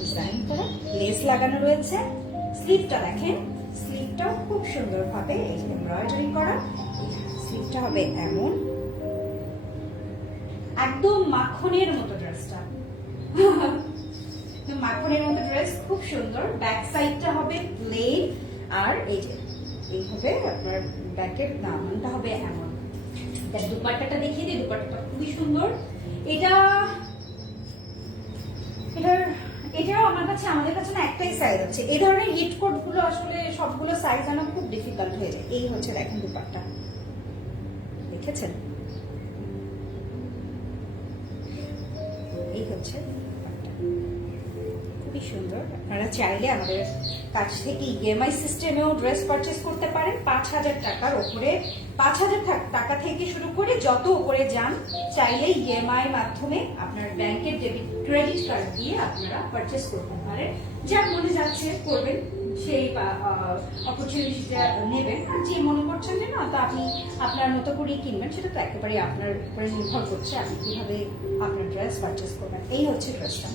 ডিজাইন করা, লেস লাগানো রয়েছে। স্লিভটা দেখেন, স্লিভটাও খুব সুন্দর ভাবে এমব্রয়ডারি করা। স্লিভটা হবে এমন, একদম মাখনের মতো ড্রেসটা, মাখনের মতো ড্রেস, খুব সুন্দর। ব্যাক সাইডটা হবে প্লেন, আর এই যে এইভাবে আপনার ব্যাকের দামানটা হবে এমন। দুপাট্টাটা দেখিয়ে দিই, দুপাট্টাটা খুবই সুন্দর। এটাও আমাদের কাছে না একটাই সাইজ আছে। এই ধরনের হিট কোট গুলো আসলে সবগুলো সাইজ আনা খুব ডিফিকাল্ট হয়ে যায়। এই হচ্ছে দেখেন দুপাট্টা, দেখেছেন? এই হচ্ছে দুপাট্টা, খুবই সুন্দর। আপনারা চাইলে আমাদের কাছ থেকে ইএমআই সিস্টেমেও ড্রেস পারচেস করতে পারেন। 5,000 টাকার উপরে, 5,000 টাকা থেকে শুরু করে যত উপরে যান, চাইলে ইএমআই মাধ্যমে আপনার ব্যাংকের ডেবিট ক্রেডিট কার্ড দিয়ে আপনারা পারচেস করতে পারেন। যার মনে যাচ্ছে করবেন, সেই অপরচুনিটিটা নেবেন। আর যে মনে করছেন যে না, তো আপনি আপনার মতো করেই কিনবেন, সেটা তো একেবারে আপনার উপরে নির্ভর করছে আপনি কিভাবে আপনার ড্রেস পারচেস করবেন। এই হচ্ছে ড্রেসটা,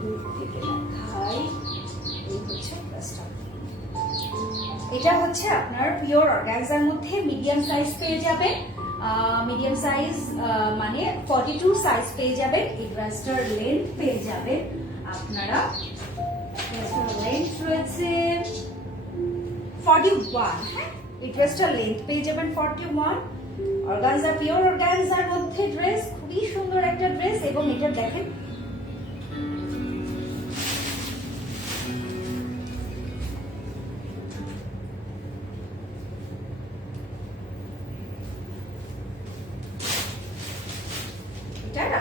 দূর থেকে দেখাই, এই হচ্ছে ড্রেসটা। এটা হচ্ছে আপনার পিওর অর্গানজার মধ্যে মিডিয়াম সাইজ পেয়ে যাবেন। মিডিয়াম সাইজ মানে 42 সাইজ পেয়ে যাবেন। এই ড্রেসটার লেন্থ পেয়ে যাবেন আপনারা, লেন্থ রয়েছে 41। হ্যাঁ, এই ড্রেসটার লেন্থ পেয়ে যাবেন 41। অর্গানজা, পিওর অর্গানজার মধ্যে ড্রেস, খুবই সুন্দর একটা ড্রেস। এবং এটা দেখেন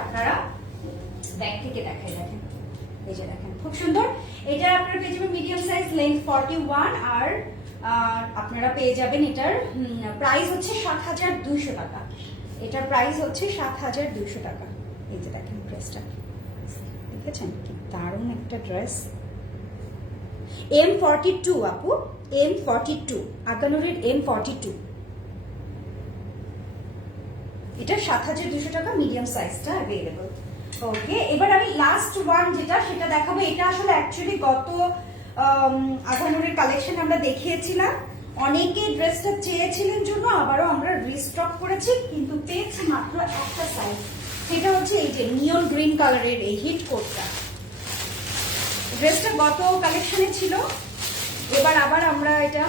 আপনারা ব্যাক থেকে দেখাই, দেখেন এই যে দেখেন খুব সুন্দর। এটা আপনারা পেয়ে যাবেন মিডিয়াম সাইজ, লেন্থ 41। আর আপনারা পেয়ে যাবেন, এটার প্রাইস হচ্ছে 7,200 টাকা। এটার প্রাইস হচ্ছে 7,200 টাকা। এই যে দেখেন ড্রেসটা, দেখেছেন কি দারুণ একটা ড্রেস। M42 আপু, M42, আগানুরের M42। এটা 7,200 টাকা, মিডিয়াম সাইজটা অ্যাভেলেবল। ওকে, এবার আমি লাস্ট ওয়ান যেটা, সেটা দেখাবো। এটা আসলে অ্যাকচুয়ালি গত আগানুরের কালেকশন আমরা দেখিয়েছিলাম, অনেকে ড্রেসটা চেয়েছিলেন জন্য আবারও আমরা রিস্টক করেছি, কিন্তু পেয়েছি মাত্র একটা সাইজ। সেটা হচ্ছে এই যে নিয়ন গ্রিন কালারের এই হিট কোটটা। ড্রেসটা গত কালেকশনে ছিল, এবার আবার আমরা এটা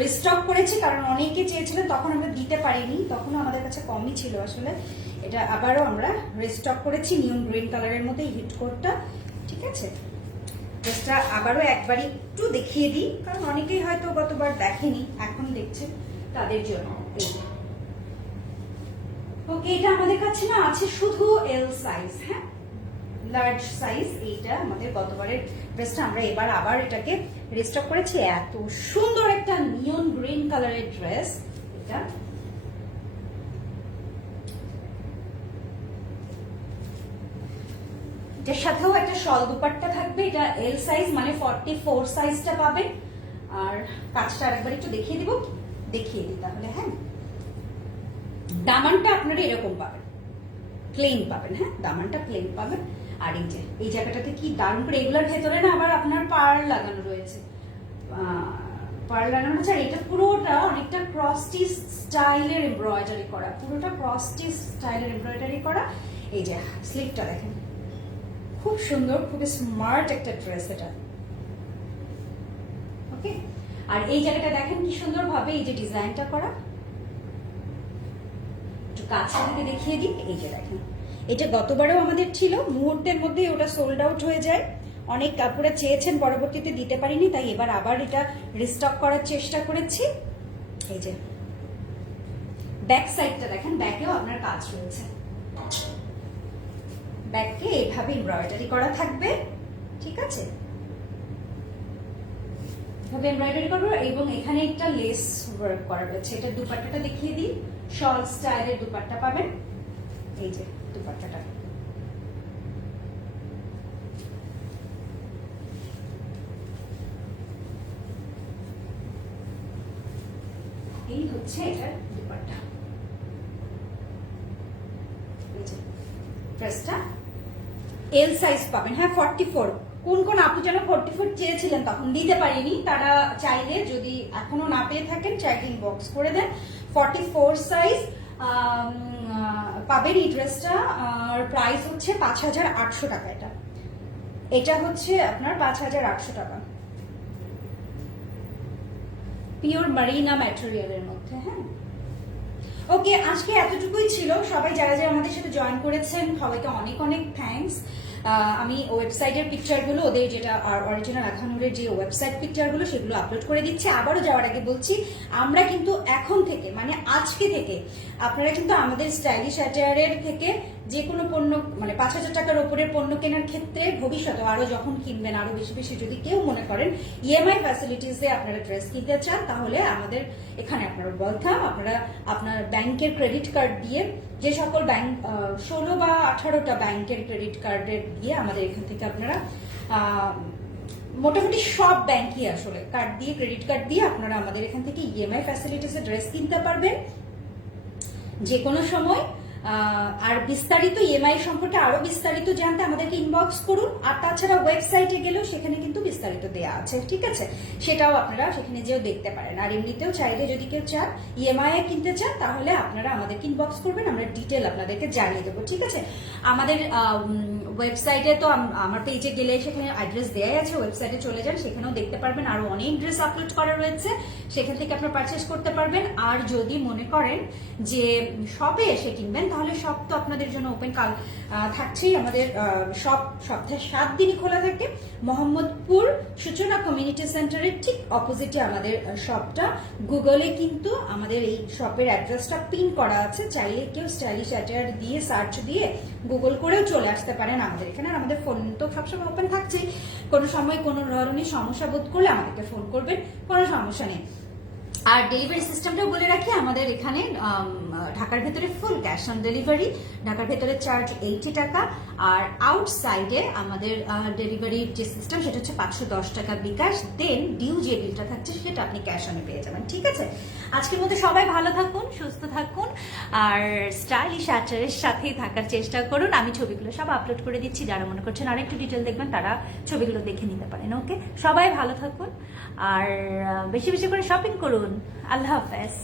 রিস্টক করেছি, কারণ অনেকে চেয়েছিলেন, তখন আমরা দিতে পারিনি, তখন আমাদের কাছে কমই ছিল আসলে। এটা আবারও আমরা রিস্টক করেছি নিয়ন গ্রিন কালারের মধ্যে হিট কোটটা, ঠিক আছে। ড্রেসটা আবারও একবার একটু দেখিয়ে দিই, কারণ অনেকেই হয়তো গতবার দেখেনি, এখন দেখছে তাদের জন্য। ওকে, এটা আমাদের কাছে না আছে শুধু এল সাইজ, হ্যাঁ লার্জ সাইজ। এইটা আমাদের গতবারের ড্রেসটা, আমরা এবার আবার এটাকে রিস্টক করেছি। এত সুন্দর একটা নিয়ন গ্রিন কালারের ড্রেস এটা। এটার সাথেও একটা শল দুপাট্টা থাকবে, এটা এল সাইজ মানে 44 সাইজটা পাবেন। আর কাজটা আরেকবার একটু দেখিয়ে দিব, দেখিয়ে দিই তাহলে। হ্যাঁ, দামানটা আপনারা এরকম পাবেন, প্লেন পাবেন, হ্যাঁ দামানটা প্লেন পাবেন। আর এই যে এই জায়গাটাতে কি দারুণ করে, এগুলোর ভেতরে না আবার আপনার পার্ল লাগানো রয়েছে, পার্ল লাগানো আছে। আর এটা পুরোটা অনেকটা ক্রসটি স্টাইলের এমব্রয়ডারি করা, পুরোটা ক্রসটি স্টাইলের এমব্রয়ডারি করা। এই যে স্লিভটা দেখেন, খুব সুন্দর, খুবই স্মার্ট একটা ড্রেস এটা। ওকে, আর এই জায়গাটা দেখেন কি সুন্দর ভাবে এই যে ডিজাইনটা করা। একটু কাছে থেকে দেখিয়ে দিই, এই যে দেখেন, এটা গতবারেও আমাদের ছিল, মুহূর্তের মধ্যে ওটা সোল্ড আউট হয়ে যায়। অনেক কাপড়ে চেয়েছেন, পরবর্তীতে দিতে পারিনি, তাই এবার আবার এটা রিস্টক করার চেষ্টা করেছি। এই যে ব্যাক সাইডটা দেখেন, ব্যাকেও আপনার কাজ রয়েছে, ব্যাককে এইভাবে এমব্রয়ডারি করা থাকবে, ঠিক আছে। এভাবে এমব্রয়ডারি করবো এবং এখানে একটা লেস ওয়ার্ক করা রয়েছে। এটা দুপাট্টাটা দেখিয়ে দিই, শল স্টাইলের দুপাট্টা পাবেন। এই যে দুপাট্টাটা, এই হচ্ছে এটার দুপাট্টা। এই যে ড্রেসটা এল সাইজ পাবেন, হ্যাঁ 44। কোন কোন আপু যেন 44 চেয়েছিলেন, তখন দিতে পারিনি, তারা চাইলে যদি এখনো না পেয়ে থাকেন চাইলে ইনবক্স করে দেন। 44 সাইজ পাবেন এই ড্রেসটা। আর প্রাইস হচ্ছে 5800 টাকা। এটা হচ্ছে আপনার 5800 টাকা, পিওর মারিনা ম্যাটেরিয়ালের মধ্যে। হ্যাঁ, ওকে, আজকে এতটুকুই ছিল। সবাই যারা যারা আমাদের সাথে জয়েন করেছেন সবাইকে অনেক অনেক থ্যাঙ্কস। আমি ওয়েবসাইটের পিকচারগুলো, ওদের যেটা অরিজিনাল আখানুরের যে ওয়েবসাইট পিকচারগুলো সেগুলো আপলোড করে দিচ্ছি। আবারও যাওয়ার আগে বলছি, আমরা কিন্তু এখন থেকে মানে আজকে থেকে আপনারা কিন্তু আমাদের স্টাইলিশ অ্যাটায়ারের থেকে যে কোনো পণ্য মানে 5000 টাকার উপরের পণ্য কেনার ক্ষেত্রে ভবিষ্যতে আরো যখন কিনবেন, আরো বেশি বেশি যদি কেউ মনে করেন ইএমআই ফ্যাসিলিটিসে আপনারা ড্রেস কিনতে চান, তাহলে আমাদের এখানে আপনারা ওয়েলকাম। আপনারা আপনার ব্যাংকের ক্রেডিট কার্ড দিয়ে, যে সকল ব্যাংক 16 বা 18টা ব্যাংকের ক্রেডিট কার্ডের দিয়ে আমাদের এখান থেকে আপনারা মোটামুটি সব ব্যাংকই আসলে কার্ড দিয়ে, ক্রেডিট কার্ড দিয়ে আপনারা আমাদের এখান থেকে ইএমআই ফ্যাসিলিটিসে ড্রেস কিনতে পারবেন যে কোনো সময়। আর বিস্তারিত ইএমআই সম্পর্কে আরো বিস্তারিত জানতে আমাদেরকে ইনবক্স করুন। আর তাছাড়া ওয়েবসাইটে গেলেও সেখানে কিন্তু বিস্তারিত দেওয়া আছে, ঠিক আছে, সেটাও আপনারা সেখানে যেও দেখতে পারেন। আর এমনিতেও চাইলে যদি কেউ চান ইএমআই এ কিনতে চান, তাহলে আপনারা আমাদেরকে ইনবক্স করবেন, আমরা ডিটেল আপনাদেরকে জানিয়ে দেবো, ঠিক আছে। আমাদের ওয়েবসাইটে তো আমার পেজে গেলে সেখানে অ্যাড্রেস দেওয়াই আছে, ওয়েবসাইটে চলে যান, সেখানেও দেখতে পারবেন। আরো অনেক ড্রেস আপলোড করা রয়েছে, সেখান থেকে আপনারা পারচেস করতে পারবেন। আর যদি মনে করেন যে শপে এসে কিনবেন, তাহলে শপ তো আপনাদের জন্য ওপেন কাল থাকছেই। আমাদের শপ সপ্তাহে 7 দিনই খোলা থাকে। মোহাম্মদপুর সূচনা কমিউনিটি সেন্টারের ঠিক অপোজিটে আমাদের শপটা। গুগলে কিন্তু আমাদের এই শপের অ্যাড্রেসটা পিন করা আছে, চাইলে কেউ স্টাইলিশ অ্যাটায়ার দিয়ে সার্চ দিয়ে গুগল করেও চলে আসতে পারেন আমাদের এখানে। আর আমাদের ফোন তো সবসময় ওপেন থাকছেই, কোনো সময় কোনো ধরনের সমস্যা বোধ করলে আমাদেরকে ফোন করবেন, কোনো সমস্যা নেই। আর ডেলিভারি সিস্টেমটাও বলে রাখি, আমাদের এখানে ঢাকার ভেতরে ফুল ক্যাশ অন ডেলিভারি, ঢাকার ভেতরে চার্জ 80 টাকা। আর আউটসাইডে আমাদের ডেলিভারির যে সিস্টেম সেটা হচ্ছে 510 টাকা বিকাশ, দেন ডিউ যে বিলটা থাকছে সেটা আপনি ক্যাশ অনে পেয়ে যাবেন, ঠিক আছে। আজকের মধ্যে সবাই ভালো থাকুন, সুস্থ থাকুন, আর স্টাইলিশ অ্যাটায়ারের সাথেই থাকার চেষ্টা করুন। আমি ছবিগুলো সব আপলোড করে দিচ্ছি, যারা মনে করছেন আরেকটু ডিটেল দেখবেন তারা ছবিগুলো দেখে নিতে পারেন। ওকে, সবাই ভালো থাকুন আর বেশি বেশি করে শপিং করুন। আল্লাহ হাফেজ।